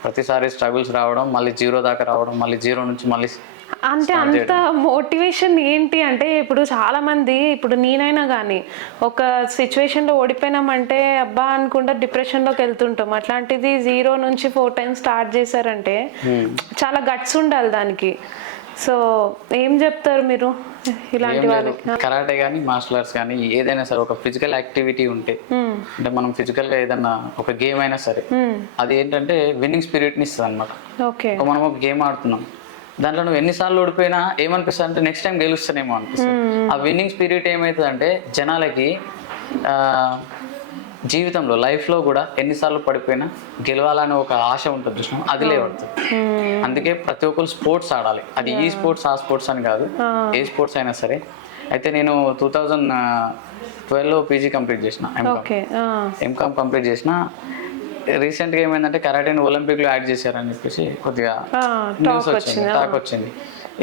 ప్రతిసారి స్ట్రగుల్స్ రావడం, మళ్ళీ 0 దాకా రావడం, మళ్ళీ 0 నుంచి మళ్ళీ. అంటే అంత మోటివేషన్ ఏంటి అంటే, ఇప్పుడు చాలా మంది, ఇప్పుడు నేనైనా కానీ ఒక సిచ్యువేషన్లో ఓడిపోయినామంటే అబ్బా అనుకుంటా డిప్రెషన్లోకి వెళ్తుంటాం. అట్లాంటిది 0 నుంచి 4 times స్టార్ట్ చేశారంటే చాలా గట్స్ ఉండాలి దానికి. సో ఏం చెప్తారు మీరు ఇలాంటి వాళ్ళకి? కరాటే కానీ మార్షల్ ఆర్ట్స్ కానీ ఏదైనా సరే ఒక ఫిజికల్ యాక్టివిటీ ఉంటే, అంటే మనం ఫిజికల్ గా ఏదన్నా ఒక గేమ్ అయినా సరే అది ఏంటంటే విన్నింగ్ స్పిరిట్ ని ఇస్తుంది అనమాట. మనం ఒక గేమ్ ఆడుతున్నాం, దాంట్లో నువ్వు ఎన్నిసార్లు ఓడిపోయినా ఏమనిపిస్తుంది అంటే నెక్స్ట్ టైం గెలుస్తానేమో అనిపిస్తుంది. ఆ విన్నింగ్ స్పిరిట్ ఏమవుతుంది అంటే జనాలకి జీవితంలో లైఫ్లో కూడా ఎన్నిసార్లు పడిపోయినా గెలవాలని ఒక ఆశ ఉంటుంది చూసినా, అది లేవడుతుంది. అందుకే ప్రతి ఒక్కరు స్పోర్ట్స్ ఆడాలి. అది ఈ స్పోర్ట్స్ ఆ స్పోర్ట్స్ అని కాదు, ఏ స్పోర్ట్స్ అయినా సరే. అయితే నేను 2012లో పీజీ కంప్లీట్ చేసిన, ఎంకామ్ కంప్లీట్ చేసిన. రీసెంట్గా ఏమైందంటే కరాటేని ఒలింపిక్లో యాడ్ చేశారని చెప్పేసి కొద్దిగా న్యూస్ వచ్చింది, టాక్ వచ్చింది.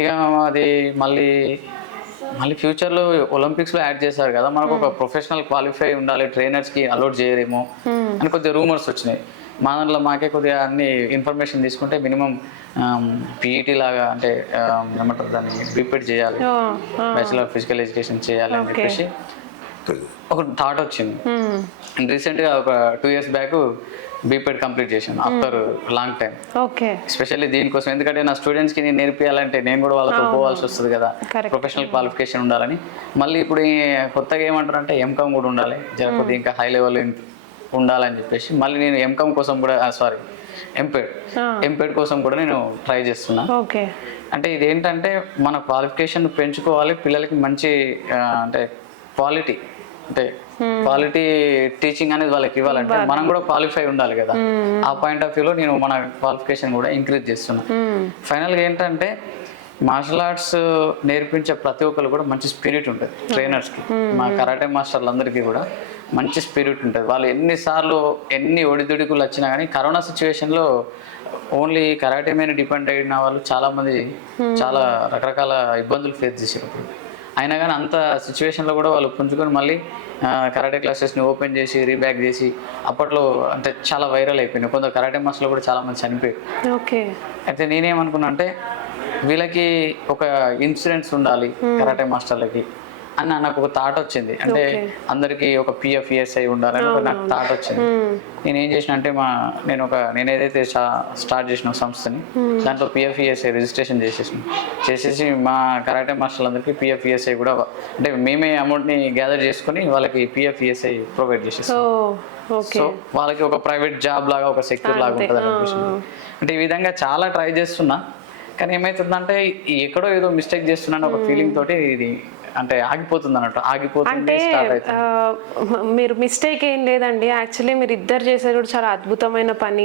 ఇక అది మళ్ళీ ఫ్యూచర్లో ఒలింపిక్స్లో యాడ్ చేశారు కదా, మనకు ఒక ప్రొఫెషనల్ క్వాలిఫై ఉండాలి, ట్రైనర్స్కి అలౌట్ చేయరేమో అని కొద్దిగా రూమర్స్ వచ్చినాయి. మా దాంట్లో మాకే కొద్దిగా అన్ని ఇన్ఫర్మేషన్ తీసుకుంటే మినిమం పీఈటీ లాగా, అంటే ఏమంటారు దాన్ని, బీపెడ్ చేయాలి, బ్యాచులర్ ఆఫ్ ఫిజికల్ ఎడ్యుకేషన్ చేయాలి అని చెప్పేసి ఒక థాట్ వచ్చింది. రీసెంట్గా ఒక 2 years బ్యాక్ బీపెడ్ కంప్లీట్ చేశాను ఆఫ్టర్ లాంగ్ టైం. ఎస్పెషల్లీ దీనికోసం, ఎందుకంటే నా స్టూడెంట్స్కి నేను నేర్పియాలంటే నేను కూడా వాళ్ళతో పోవాల్సి వస్తుంది కదా, ప్రొఫెషనల్ క్వాలిఫికేషన్ ఉండాలని. మళ్ళీ ఇప్పుడు కొత్తగా ఏమంటారంటే ఎంకామ్ కూడా ఉండాలి, కొద్దిగా ఇంకా హై లెవెల్ ఉండాలని చెప్పేసి మళ్ళీ నేను ఎంకామ్ కోసం కూడా, ఎంపెడ్ కోసం కూడా నేను ట్రై చేస్తున్నా. అంటే ఇదేంటంటే మన క్వాలిఫికేషన్ పెంచుకోవాలి, పిల్లలకి మంచి అంటే క్వాలిటీ టీచింగ్ అనేది వాళ్ళకి ఇవ్వాలంటే మనం కూడా క్వాలిఫై ఉండాలి కదా. ఆ పాయింట్ ఆఫ్ వ్యూలో నేను మన క్వాలిఫికేషన్ కూడా ఇంక్రీజ్ చేస్తున్నా. ఫైనల్గా ఏంటంటే మార్షల్ ఆర్ట్స్ నేర్పించే ప్రతి ఒక్కరు కూడా మంచి స్పిరిట్ ఉంటుంది ట్రైనర్స్కి. మా కరాటే మాస్టర్లందరికీ కూడా మంచి స్పిరిట్ ఉంటుంది. వాళ్ళు ఎన్ని ఒడిదుడుకులు వచ్చినా కానీ కరోనా సిచ్యువేషన్లో ఓన్లీ కరాటే మీద డిపెండ్ అయిన వాళ్ళు చాలామంది చాలా రకరకాల ఇబ్బందులు ఫేస్ చేశారు. అయినా కానీ అంత సిచ్యువేషన్లో కూడా వాళ్ళు పుంజుకొని మళ్ళీ కరాటే క్లాసెస్ని ఓపెన్ చేసి రీబ్యాక్ చేసి అప్పట్లో అంటే చాలా వైరల్ అయిపోయినాయి. కొంత కరాటే మాస్టర్లు కూడా చాలామంది చనిపోయారు. అయితే నేనేమనుకున్నా అంటే వీళ్ళకి ఒక ఇన్సూరెన్స్ ఉండాలి కరాటే మాస్టర్లకి అని నాకు ఒక థాట్ వచ్చింది. అంటే అందరికి ఒక పిఎఫ్ఈఎస్ఐ ఉండాలని ఒక నాకు థాట్ వచ్చింది. నేను ఏం చేసిన అంటే నేను ఏదైతే స్టార్ట్ చేసిన సంస్థని దాంట్లో పిఎఫ్ఈఎస్ఐ రిజిస్ట్రేషన్ చేసేసి మా కరాటే మాస్టర్లందరికీ పిఎఫ్ఈఎస్ఐ కూడా అంటే మేమే అమౌంట్ని గ్యాదర్ చేసుకుని వాళ్ళకి పిఎఫ్ఈఎస్ఐ ప్రొవైడ్ చేసేస్తాం. సో వాళ్ళకి ఒక ప్రైవేట్ జాబ్ లాగా ఒక సెక్యూర్ లాగా ఉంటుంది అనిపిస్తుంది. అంటే ఈ విధంగా చాలా ట్రై చేస్తున్నా, కానీ ఏమవుతుందంటే ఎక్కడో ఏదో మిస్టేక్ చేస్తున్నాను ఒక ఫీలింగ్ తోటి ఇది అంటే ఆగిపోతుంది అన్నట్టు అంటే మీరు మిస్టేక్ ఏం లేదండి. యాక్చువల్లీ మీరు ఇద్దరు చేసేది కూడా చాలా అద్భుతమైన పని.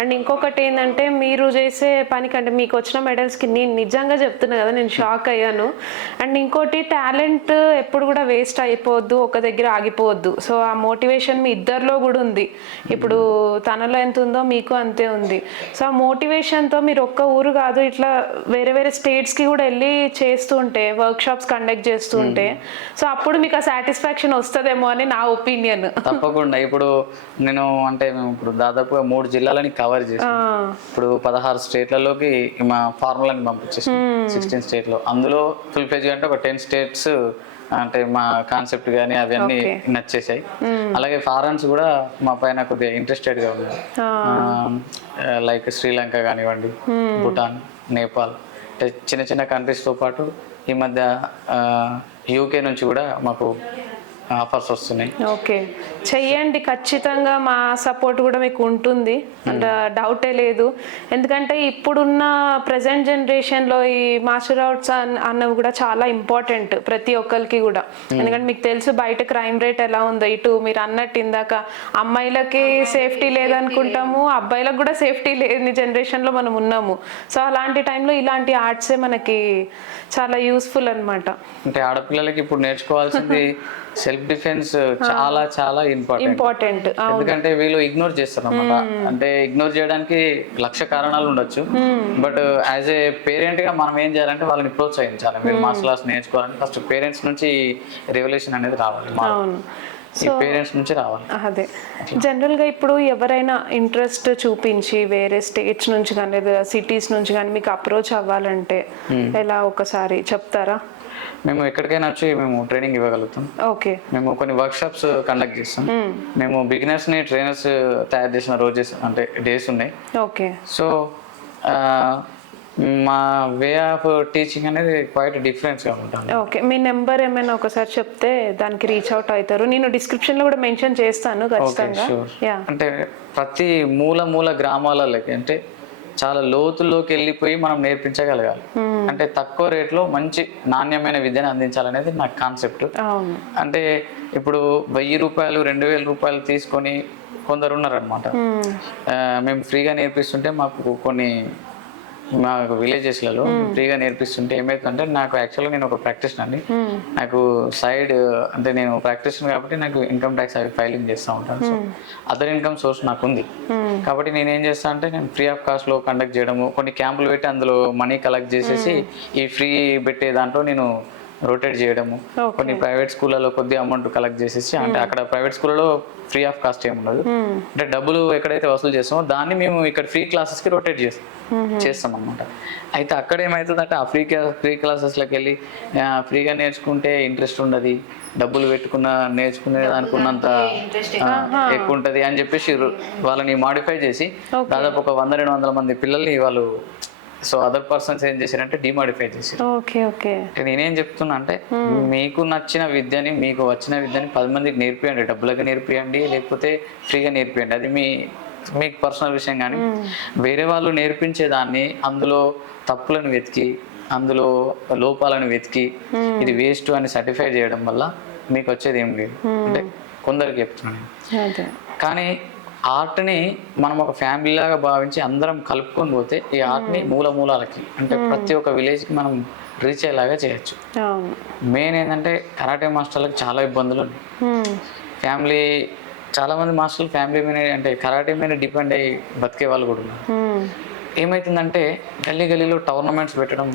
అండ్ ఇంకొకటి ఏంటంటే మీరు చేసే పని కంటే మీకు వచ్చిన మెడల్స్కి నేను నిజంగా చెప్తున్నా కదా, నేను షాక్ అయ్యాను. అండ్ ఇంకోటి టాలెంట్ ఎప్పుడు కూడా వేస్ట్ అయిపోవద్దు, ఒక దగ్గర ఆగిపోవద్దు. సో ఆ మోటివేషన్ మీ ఇద్దరిలో కూడా ఉంది. ఇప్పుడు తనలో ఎంత ఉందో మీకు అంతే ఉంది. సో ఆ మోటివేషన్తో మీరు ఒక్క ఊరు కాదు ఇట్లా వేరే వేరే స్టేట్స్కి కూడా వెళ్ళి చేస్తూ ఉంటే, వర్క్ షాప్స్ కండక్ట్ చేస్తుంటే, సో అప్పుడు మీకు ఆ సాటిస్ఫాక్షన్ వస్తుందేమో అని నా ఒపీనియన్. తప్పకుండా. ఇప్పుడు నేను అంటే మేము ఇప్పుడు దాదాపుగా 3 జిల్లాలని కవర్ చేసాం. ఇప్పుడు 16 స్టేట్లలోకి మా ఫార్ములాని పంపించేసాం. 16 స్టేట్లో అందులో ఫుల్ పేజ్ అంటే ఒక 10 స్టేట్స్ అంటే మా కాన్సెప్ట్ కానీ అవన్నీ నచ్చేసాయి. అలాగే ఫారెన్స్ కూడా మా పైన కొద్దిగా ఇంట్రెస్టెడ్ గా ఉన్నారు. లైక్ శ్రీలంక కానివ్వండి, భూటాన్, నేపాల్, చిన్న చిన్న కంట్రీస్తో పాటు ఈ మధ్య యూకే నుంచి కూడా మాకు ఆఫర్స్ వస్తున్నాయి. ఓకే, చెయ్యండి ఖచ్చితంగా. మా సపోర్ట్ కూడా మీకు ఉంటుంది అండ్ డౌటే లేదు. ఎందుకంటే ఇప్పుడున్న ప్రజెంట్ జనరేషన్లో ఈ మార్షల్ ఆర్ట్స్ అన్నవి కూడా చాలా ఇంపార్టెంట్ ప్రతి ఒక్కరికి కూడా. ఎందుకంటే మీకు తెలుసు బయట క్రైమ్ రేట్ ఎలా ఉందో. ఇటు మీరు అన్నట్టు ఇందాక అమ్మాయిలకి సేఫ్టీ లేదనుకుంటాము, అబ్బాయిలకు కూడా సేఫ్టీ లేని జనరేషన్లో మనం ఉన్నాము. సో అలాంటి టైంలో ఇలాంటి ఆర్ట్సే మనకి చాలా యూస్ఫుల్ అనమాట. అంటే ఆడపిల్లలకి ఇప్పుడు నేర్చుకోవాల్సింది సెల్ఫ్ డిఫెన్స్ చాలా చాలా ఇంపార్టెంట్. ఎందుకంటే వీళ్ళు ఇగ్నోర్ చేస్తారు అన్నమాట. అంటే ఇగ్నోర్ చేయడానికి 1,00,000 కారణాలు ఉండొచ్చు. బట్ యాజ్ ఏ పేరెంట్ గా మనం ఏం చేయాలంటే వాళ్ళని ప్రోత్సహించాలి. మీరు మార్షల్ ఆర్ట్స్ నేర్చుకోవాలంటే ఫస్ట్ పేరెంట్స్ నుంచి రెవల్యూషన్ అనేది రావాలి, పేరెంట్స్ నుంచి రావాలి. అదే జనరల్గా ఇప్పుడు ఎవరైనా ఇంట్రెస్ట్ చూపించి వేరే స్టేట్స్ నుంచి కానీ లేదా సిటీస్ నుంచి కానీ మీకు అప్రోచ్ అవ్వాలంటే ఎలా ఒకసారి చెప్తారా? మేము ఎక్కడికైనా వచ్చి మేము ట్రైనింగ్ ఇవ్వగలుగుతాం. ఓకే, మేము కొన్ని వర్క్ షాప్స్ కండక్ట్ చేస్తాం. మేము బిగినర్స్ ని ట్రైనర్స్ తయారు చేసిన రోజెస్ అంటే డేస్ ఉన్నాయి. ఓకే, సో మా వే ఆఫ్ టీచింగ్ అనేది క్వైట్ డిఫరెన్స్ గా ఉంటుంది. ఓకే, మీ నెంబర్ ఏమైనా ఒకసారి చెప్తే దానికి రీచ్ అవుట్ అవుతారు. నేను డిస్క్రిప్షన్ లో కూడా మెన్షన్ చేస్తాను ఖచ్చితంగా. అంటే ప్రతి మూల గ్రామాలకి అంటే చాలా లోతుల్లోకి వెళ్ళిపోయి మనం నేర్పించగలగాలి. అంటే తక్కువ రేట్లో మంచి నాణ్యమైన విద్యను అందించాలనేది నా కాన్సెప్ట్. అంటే ఇప్పుడు 1,000 రూపాయలు 2,000 రూపాయలు తీసుకొని కొందరు ఉన్నారనమాట. మేము ఫ్రీగా నేర్పిస్తుంటే మాకు విలేజెస్లలో ఫ్రీగా నేర్పిస్తుంటే ఏమైతుందంటే నాకు యాక్చువల్గా నేను ఒక ప్రాక్టీషనర్ అండి. నాకు సైడ్ అంటే నేను ప్రాక్టీషనర్ కాబట్టి నాకు ఇన్కమ్ ట్యాక్స్ అవి ఫైలింగ్ చేస్తూ ఉంటాను. సో అదర్ ఇన్కమ్ సోర్స్ నాకు ఉంది. కాబట్టి నేను ఏం చేస్తాను అంటే నేను ఫ్రీ ఆఫ్ కాస్ట్లో కండక్ట్ చేయడము, కొన్ని క్యాంపులు పెట్టి అందులో మనీ కలెక్ట్ చేసేసి ఈ ఫ్రీ పెట్టే దాంట్లో నేను రొటేట్ చేయడము, కొన్ని ప్రైవేట్ స్కూళ్ళలో కొద్ది అమౌంట్ కలెక్ట్ చేసేసి, అంటే అక్కడ ప్రైవేట్ స్కూళ్ళలో ఫ్రీ ఆఫ్ కాస్ట్ ఏమి ఉండదు. అంటే డబ్బులు ఎక్కడైతే వసూలు చేస్తామో దాన్ని మేము ఇక్కడ ఫ్రీ క్లాసెస్కి రొటేట్ చేస్తాం అనమాట. అయితే అక్కడ ఏమవుతుందంటే ఆ ఫ్రీ క్లాసెస్లోకి వెళ్ళి ఫ్రీగా నేర్చుకుంటే ఇంట్రెస్ట్ ఉండదు, డబ్బులు నేర్చుకునే దానికి ఉన్నంత ఎక్కువ ఉంటుంది అని చెప్పేసి వాళ్ళని మాడిఫై చేసి దాదాపు ఒక 100-200 మంది పిల్లల్ని వాళ్ళు సో అదర్ పర్సన్స్ ఏం చేశారంటే డిమాడిఫై చేశారు. నేనేం చెప్తున్నా అంటే మీకు నచ్చిన విద్యని, మీకు వచ్చిన విద్యని 10 మందికి నేర్పియండి, డబ్బులకు నేర్పియండి, లేకపోతే ఫ్రీగా నేర్పియండి. అది మీకు పర్సనల్ విషయం. కానీ వేరే వాళ్ళు నేర్పించేదాన్ని అందులో తప్పులను వెతికి, అందులో లోపాలను వెతికి ఇది వేస్ట్ అని సర్టిఫై చేయడం వల్ల మీకు వచ్చేది ఏం లేదు. అంటే కొందరికి చెప్తున్నాను. కానీ ఆర్ట్ని మనం ఒక ఫ్యామిలీ లాగా భావించి అందరం కలుపుకొని పోతే ఈ ఆర్ట్ని మూలకి అంటే ప్రతి ఒక్క విలేజ్కి మనం రీచ్ అయ్యేలాగా చేయొచ్చు. మెయిన్ ఏంటంటే కరాటే మాస్టర్లకు చాలా ఇబ్బందులు ఉన్నాయి. ఫ్యామిలీ చాలా మంది మాస్టర్లు ఫ్యామిలీ మీద అంటే కరాటే మీద డిపెండ్ అయ్యి బతికే వాళ్ళు కూడా ఉన్నారు. ఏమవుతుందంటే గల్లీ గల్లీలో టోర్నమెంట్స్ పెట్టడం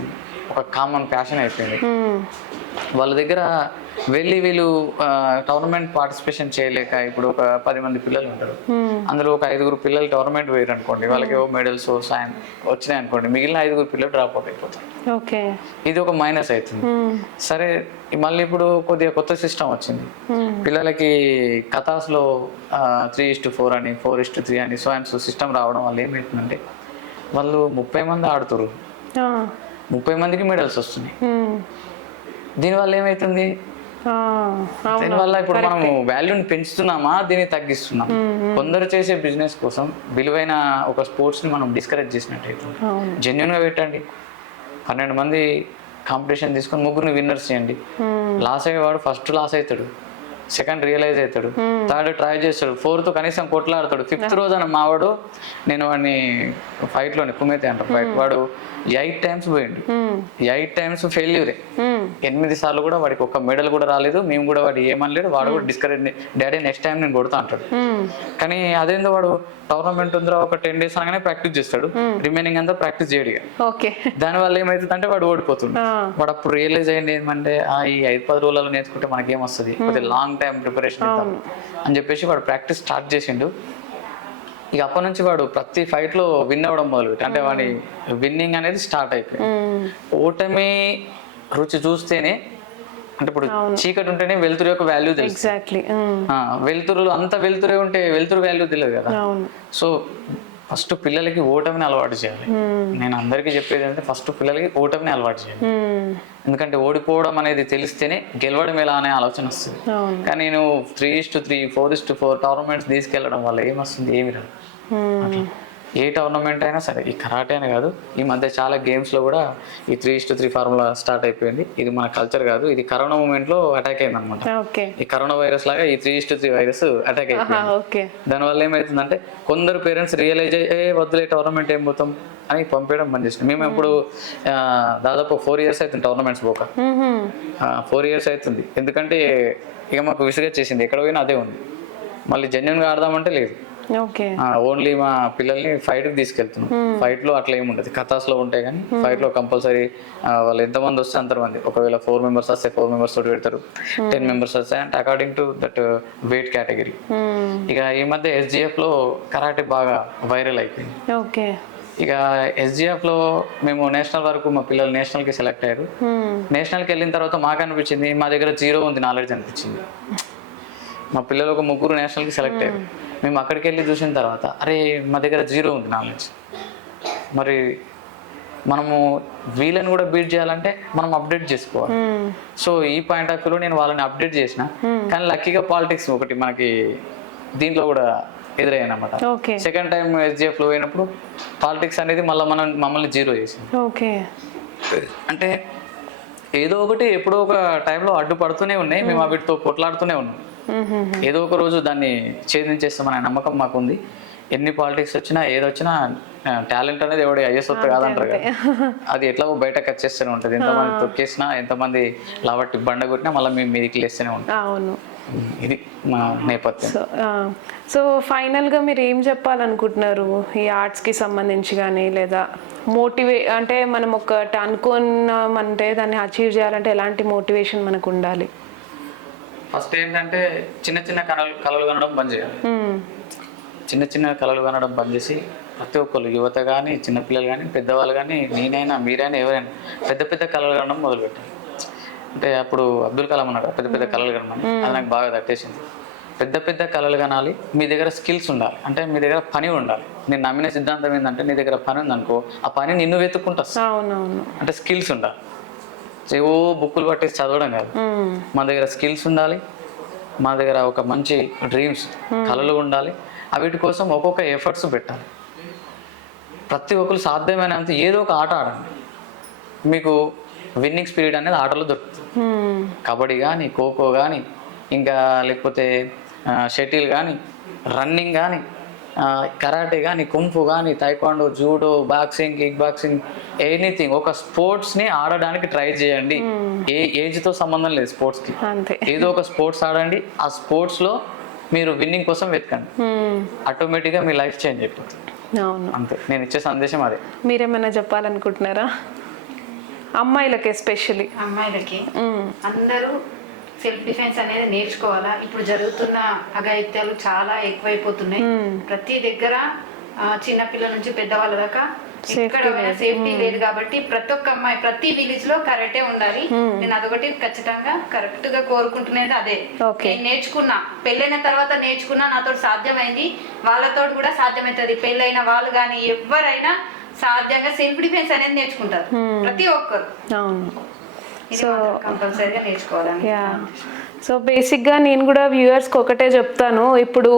ఒక కామన్ ప్యాషన్ అయిపోయింది. వాళ్ళ దగ్గర వీళ్ళు టోర్నమెంట్ పార్టిసిపేషన్ చేయలేక ఇప్పుడు ఒక 10 మంది పిల్లలు ఉంటారు, అందులో ఒక 5 పిల్లలు టోర్నమెంట్ వేయరు అనుకోండి, వాళ్ళకి మెడల్స్ సాయం వచ్చినాయి అనుకోండి, మిగిలిన 5 పిల్లలు డ్రాప్ అవుట్ అయిపోతారు. ఓకే, ఇది ఒక మైనస్ అవుతుంది. సరే మళ్ళీ ఇప్పుడు కొద్దిగా కొత్త సిస్టమ్ వచ్చింది, పిల్లలకి కథాస్లో 3:4 అని 4:3 అని సిస్టమ్ రావడం వల్ల ఏమవుతుందంటే వాళ్ళు 30 మంది ఆడుతారు, 30 మందికి మెడల్స్ వస్తున్నాయి. దీనివల్ల ఏమవుతుంది, దీనివల్ల ఇప్పుడు మనము వాల్యూని పెంచుతున్నామా దీన్ని తగ్గిస్తున్నాం. కొందరు చేసే బిజినెస్ కోసం విలువైన ఒక స్పోర్ట్స్ని మనం డిస్కరేజ్ చేసినట్టు అవుతుంది. జెన్యున్గా పెట్టండి, 12 మంది కాంపిటీషన్ తీసుకొని 3 విన్నర్స్ చేయండి. లాస్ అయ్యేవాడు ఫస్ట్ లాస్ అవుతాడు, సెకండ్ రియలైజ్ అవుతాడు, థర్డ్ ట్రై చేస్తాడు, 4th కనీసం కొట్లాడతాడు, 5th రోజున మావాడు నేను వాడిని ఫైట్లోని కుమైతే అంట ఫైట్ వాడు 8 times పోయిండు, 8 times ఫెయిల్యూరే, 8 సార్లు కూడా వాడికి ఒక్క మెడల్ కూడా రాలేదు. మేము కూడా వాడు ఏమనలేడు, వాడు కూడా డిస్కరేజ్, డాడీ నెక్స్ట్ టైం నేను కొడతా అంటాడు. కానీ అదేందో వాడు టోర్నమెంట్ ఉందిరా ఒక 10 days అనగానే ప్రాక్టీస్ చేస్తాడు, రిమైనింగ్ అంతా ప్రాక్టీస్ చేయడు. దానివల్ల ఏమవుతుంది అంటే వాడు ఓడిపోతుంది. వాడు అప్పుడు రియలైజ్ అయ్యింది ఏమంటే ఈ 5-10 రోజులలో నేర్చుకుంటే మనకేం వస్తుంది, కొద్దిగా లాంగ్ టైం ప్రిపరేషన్ అని చెప్పేసి వాడు ప్రాక్టీస్ స్టార్ట్ చేసిండు. ఇక అప్పటి నుంచి వాడు ప్రతి ఫైట్ లో విన్ అవ్వడం మొదలుపెట్టి, అంటే వాడి విన్నింగ్ అనేది స్టార్ట్ అయిపోయింది. ఓటమి రుచి చూస్తేనే, అంటే ఇప్పుడు చీకటి ఉంటేనే వెలుతురు యొక్క వాల్యూ తెలుసు. వెలుతురు అంత వెలుతురే ఉంటే వెలుతురు వాల్యూ తెలియదు కదా. సో ఫస్ట్ పిల్లలకి ఓటమిని అలవాటు చేయాలి. నేను అందరికీ చెప్పేది అంటే ఫస్ట్ పిల్లలకి ఓటమిని అలవాటు చేయాలి. ఎందుకంటే ఓడిపోవడం అనేది తెలిస్తేనే గెలవడం ఎలా అనే ఆలోచన వస్తుంది. కానీ నేను 3:3 4:4 టోర్నమెంట్స్ తీసుకెళ్లడం వల్ల ఏమొస్తుంది, ఏమి రాదు. ఏ టోర్నమెంట్ అయినా సరే, ఈ కరాటే అనే కాదు, ఈ మధ్య చాలా గేమ్స్లో కూడా ఈ 3:3 ఫార్ములా స్టార్ట్ అయిపోయింది. ఇది మన కల్చర్ కాదు, ఇది కరోనా మూమెంట్లో అటాక్ అయింది అనమాట. ఈ కరోనా వైరస్ లాగా ఈ 3:3 వైరస్ అటాక్ అయిపోయింది. దానివల్ల ఏమవుతుందంటే కొందరు పేరెంట్స్ రియలైజ్ అయ్యే వద్దులే టోర్నమెంట్ ఏం పోతాం అని పంపించడం బంద్ చేసింది. మేము ఇప్పుడు దాదాపు 4 years అవుతుంది టోర్నమెంట్స్ పోక, 4 years అవుతుంది. ఎందుకంటే ఇక మాకు విసుగొచ్చేసింది, ఎక్కడ పోయినా అదే ఉంది. మళ్ళీ జెన్యున్గా ఆడదామంటే లేదు. ఓన్లీ మా పిల్లల్ని ఫైట్కి తీసుకెళ్తున్నాం. ఫైట్లో అట్లా ఏముండదు, కథాస్లో ఉంటాయి కానీ ఫైట్లో కంపల్సరీ వాళ్ళు ఎంతమంది వస్తే అంతమంది. ఒకవేళ 4 members వస్తే 4 members తోటి పెడతారు, 10 members వస్తే అంటే according to that weight category. ఇక ఈ మధ్య SGFలో కరాటే బాగా వైరల్ అయిపోయింది. ఇక SGFలో మేము నేషనల్ వరకు మా పిల్లలు నేషనల్కి సెలెక్ట్ అయ్యారు. నేషనల్కి వెళ్ళిన తర్వాత మాకు అనిపించింది మా దగ్గర 0 ఉంది నాలెడ్జ్ అనిపించింది. మా పిల్లలు ఒక 3 నేషనల్కి సెలెక్ట్ అయ్యారు. మేము అక్కడికి వెళ్ళి చూసిన తర్వాత అరే మా దగ్గర 0 ఉంది నాలెడ్జ్, మరి మనము వీళ్ళని కూడా బీట్ చేయాలంటే మనం అప్డేట్ చేసుకోవాలి. సో ఈ పాయింట్ ఆఫ్ వ్యూలో నేను వాళ్ళని అప్డేట్ చేసిన. కానీ లక్కీగా పాలిటిక్స్ ఒకటి మనకి దీంట్లో కూడా ఎదురయ్యానమాట. సెకండ్ టైం SGFలో పోయినప్పుడు పాలిటిక్స్ అనేది మమ్మల్ని 0 చేసింది. అంటే ఏదో ఒకటి ఎప్పుడో ఒక టైంలో అడ్డుపడుతూనే ఉన్నాయి, మేము వీటితో కొట్లాడుతూనే ఉన్నాం. ఏదో ఒక రోజు దాన్ని ఛేదించేస్తామనే నమ్మకం మాకుంది. ఎన్ని పాలిటిక్స్ వచ్చినా ఏదొచ్చినా టాలెంట్ అనేది ఎవడి అయ్యేసొత్తు కాదంటారు కదా, అది ఎట్లా బయటకు వచ్చేస్తూనే ఉంటుంది. ఎంతమంది తొక్కేసినా ఎంతమంది లావట్టి బండ కొట్టినా మళ్ళీ మేము మీదికి లేస్తూనే ఉంటాం. ఇది మా నేపథ్యం. సో ఫైనల్గా మీరు ఏం చెప్పాలనుకుంటున్నారు ఈ ఆర్ట్స్కి సంబంధించి కానీ, లేదా అంటే మనం ఒకటి అనుకున్నామంటే దాన్ని అచీవ్ చేయాలంటే ఎలాంటి మోటివేషన్ మనకు ఉండాలి? ఫస్ట్ ఏంటంటే చిన్న చిన్న కళలు కనడం బంద్ చేయాలి. చిన్న చిన్న కళలు కనడం బంద్ చేసి ప్రతి ఒక్కరు, యువత కానీ, చిన్నపిల్లలు కానీ, పెద్దవాళ్ళు కానీ, నేనైనా మీరైనా ఎవరైనా పెద్ద పెద్ద కళలు కనడం మొదలుపెట్టాలి. అంటే అప్పుడు అబ్దుల్ కలాం అన్నాడు పెద్ద పెద్ద కళలు కనమని, అది నాకు బాగా తట్టేసింది. పెద్ద పెద్ద కళలు కనాలి, మీ దగ్గర స్కిల్స్ ఉండాలి, అంటే మీ దగ్గర పని ఉండాలి. నేను నమ్మిన సిద్ధాంతం ఏంటంటే నీ దగ్గర పని ఉందనుకో ఆ పని నిన్ను వెతుక్కుంటా, అంటే స్కిల్స్ ఉండాలి. ఏవో బుక్కులు పట్టేసి చదవడం కాదు, మా దగ్గర స్కిల్స్ ఉండాలి, మా దగ్గర ఒక మంచి డ్రీమ్స్ కళలు ఉండాలి. వీటి కోసం ఒక్కొక్క ఎఫర్ట్స్ పెట్టాలి. ప్రతి ఒక్కరు సాధ్యమైనంత ఏదో ఒక ఆట ఆడండి, మీకు విన్నింగ్ స్పిరిట్ అనేది ఆటలో దొరుకుతుంది. కబడ్డీ కానీ, ఖోఖో కానీ, ఇంకా లేకపోతే షటిల్ కానీ, రన్నింగ్ కానీ, కరాటే కానీ, కుంఫు కానీ, taekwondo, judo, boxing, kick boxing, anything. ఒక స్పోర్ట్స్ని ఆడడానికి ట్రై చేయండి. ఏ ఏజ్తో సంబంధం లేదు స్పోర్ట్స్కి. ఏదో ఒక స్పోర్ట్స్ ఆడండి, ఆ స్పోర్ట్స్లో మీరు విన్నింగ్ కోసం వెతకండి, ఆటోమేటిక్గా మీ లైఫ్ చేంజ్ అయిపోతుంది. అవును. అంతే, నేను ఇచ్చే సందేశం అదే. మీరేమైనా చెప్పాలనుకుంటున్నారా అమ్మాయిలకి ఎస్పెషల్లీ? అమ్మాయిలకి అందరూ సెల్ఫ్ డిఫెన్స్ అనేది నేర్చుకోవాలా. ఇప్పుడు జరుగుతున్న అఘాయిత్యాలు చాలా ఎక్కువైపోతున్నాయి. ప్రతి దగ్గర చిన్నపిల్లల నుంచి పెద్దవాళ్ళ దాకా ఎక్కడ సేఫ్టీ లేదు. కాబట్టి ప్రతి ఒక్క అమ్మాయి ప్రతి విలేజ్ లో కరాటే ఉండాలి. నేను అదొకటి ఖచ్చితంగా కరెక్ట్ గా కోరుకుంటున్నది అదే. నేను నేర్చుకున్నా, పెళ్ళైన తర్వాత నేర్చుకున్నా, నాతో సాధ్యమైంది, వాళ్ళతో కూడా సాధ్యమవుతుంది. పెళ్ళైన వాళ్ళు కానీ ఎవరైనా సాధ్యంగా సెల్ఫ్ డిఫెన్స్ అనేది నేర్చుకుంటారు ప్రతి ఒక్కరు. అవును. సో కంపల్సరీగా నేర్చుకోవాలని. సో బేసిక్గా నేను కూడా వ్యూవర్స్కి ఒకటే చెప్తాను, ఇప్పుడు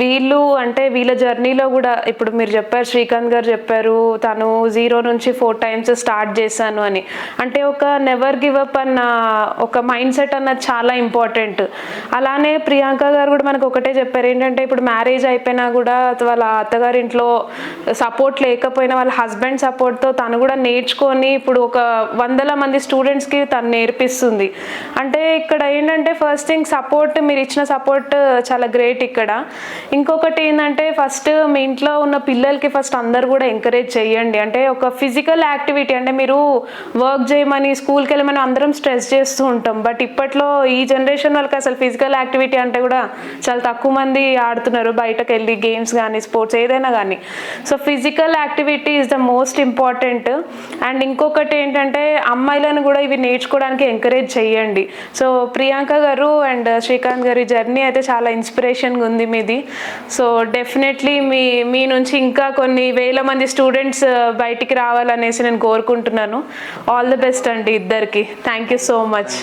వీళ్ళు అంటే వీళ్ళ జర్నీలో కూడా ఇప్పుడు మీరు చెప్పారు, శ్రీకాంత్ గారు చెప్పారు తను 0 నుంచి 4 times స్టార్ట్ చేశాను అని. అంటే ఒక నెవర్ గివ్ అప్ అన్న ఒక మైండ్ సెట్ అన్నది చాలా ఇంపార్టెంట్. అలానే ప్రియాంక గారు కూడా మనకు ఒకటే చెప్పారు, ఏంటంటే ఇప్పుడు మ్యారేజ్ అయిపోయినా కూడా వాళ్ళ అత్తగారి ఇంట్లో సపోర్ట్ లేకపోయినా వాళ్ళ హస్బెండ్ సపోర్ట్తో తను కూడా నేర్చుకొని ఇప్పుడు ఒక 100 మంది స్టూడెంట్స్కి తను నేర్పిస్తుంది. అంటే ఇక్కడ ఏంటంటే ఫస్ట్ థింగ్ సపోర్ట్, మీరు ఇచ్చిన సపోర్ట్ చాలా గ్రేట్ ఇక్కడ. ఇంకొకటి ఏంటంటే ఫస్ట్ మీ ఇంట్లో ఉన్న పిల్లలకి ఫస్ట్ అందరు కూడా ఎంకరేజ్ చేయండి. అంటే ఒక ఫిజికల్ యాక్టివిటీ, అంటే మీరు వర్క్ చేయమని స్కూల్కి వెళ్ళమని అందరం స్ట్రెస్ చేస్తూ ఉంటాం. బట్ ఇప్పట్లో ఈ జనరేషన్ వాళ్ళకి అసలు ఫిజికల్ యాక్టివిటీ అంటే కూడా చాలా తక్కువ మంది ఆడుతున్నారు, బయటకు వెళ్ళి గేమ్స్ కానీ స్పోర్ట్స్ ఏదైనా కానీ. So physical activity is the most important. And ఇంకొకటి ఏంటంటే అమ్మాయిలను కూడా ఇవి నేర్చుకోవడానికి ఎంకరేజ్ చేయండి. సో ప్రియాంక గారు అండ్ శ్రీకాంత్ గారి జర్నీ అయితే చాలా ఇన్స్పిరేషన్గా ఉంది మీది. సో డెఫినెట్లీ మీ నుంచి ఇంకా కొన్ని వేల మంది స్టూడెంట్స్ బయటికి రావాలనేసి నేను కోరుకుంటున్నాను. ఆల్ ది బెస్ట్ అండి ఇద్దరికి. Thank you so much.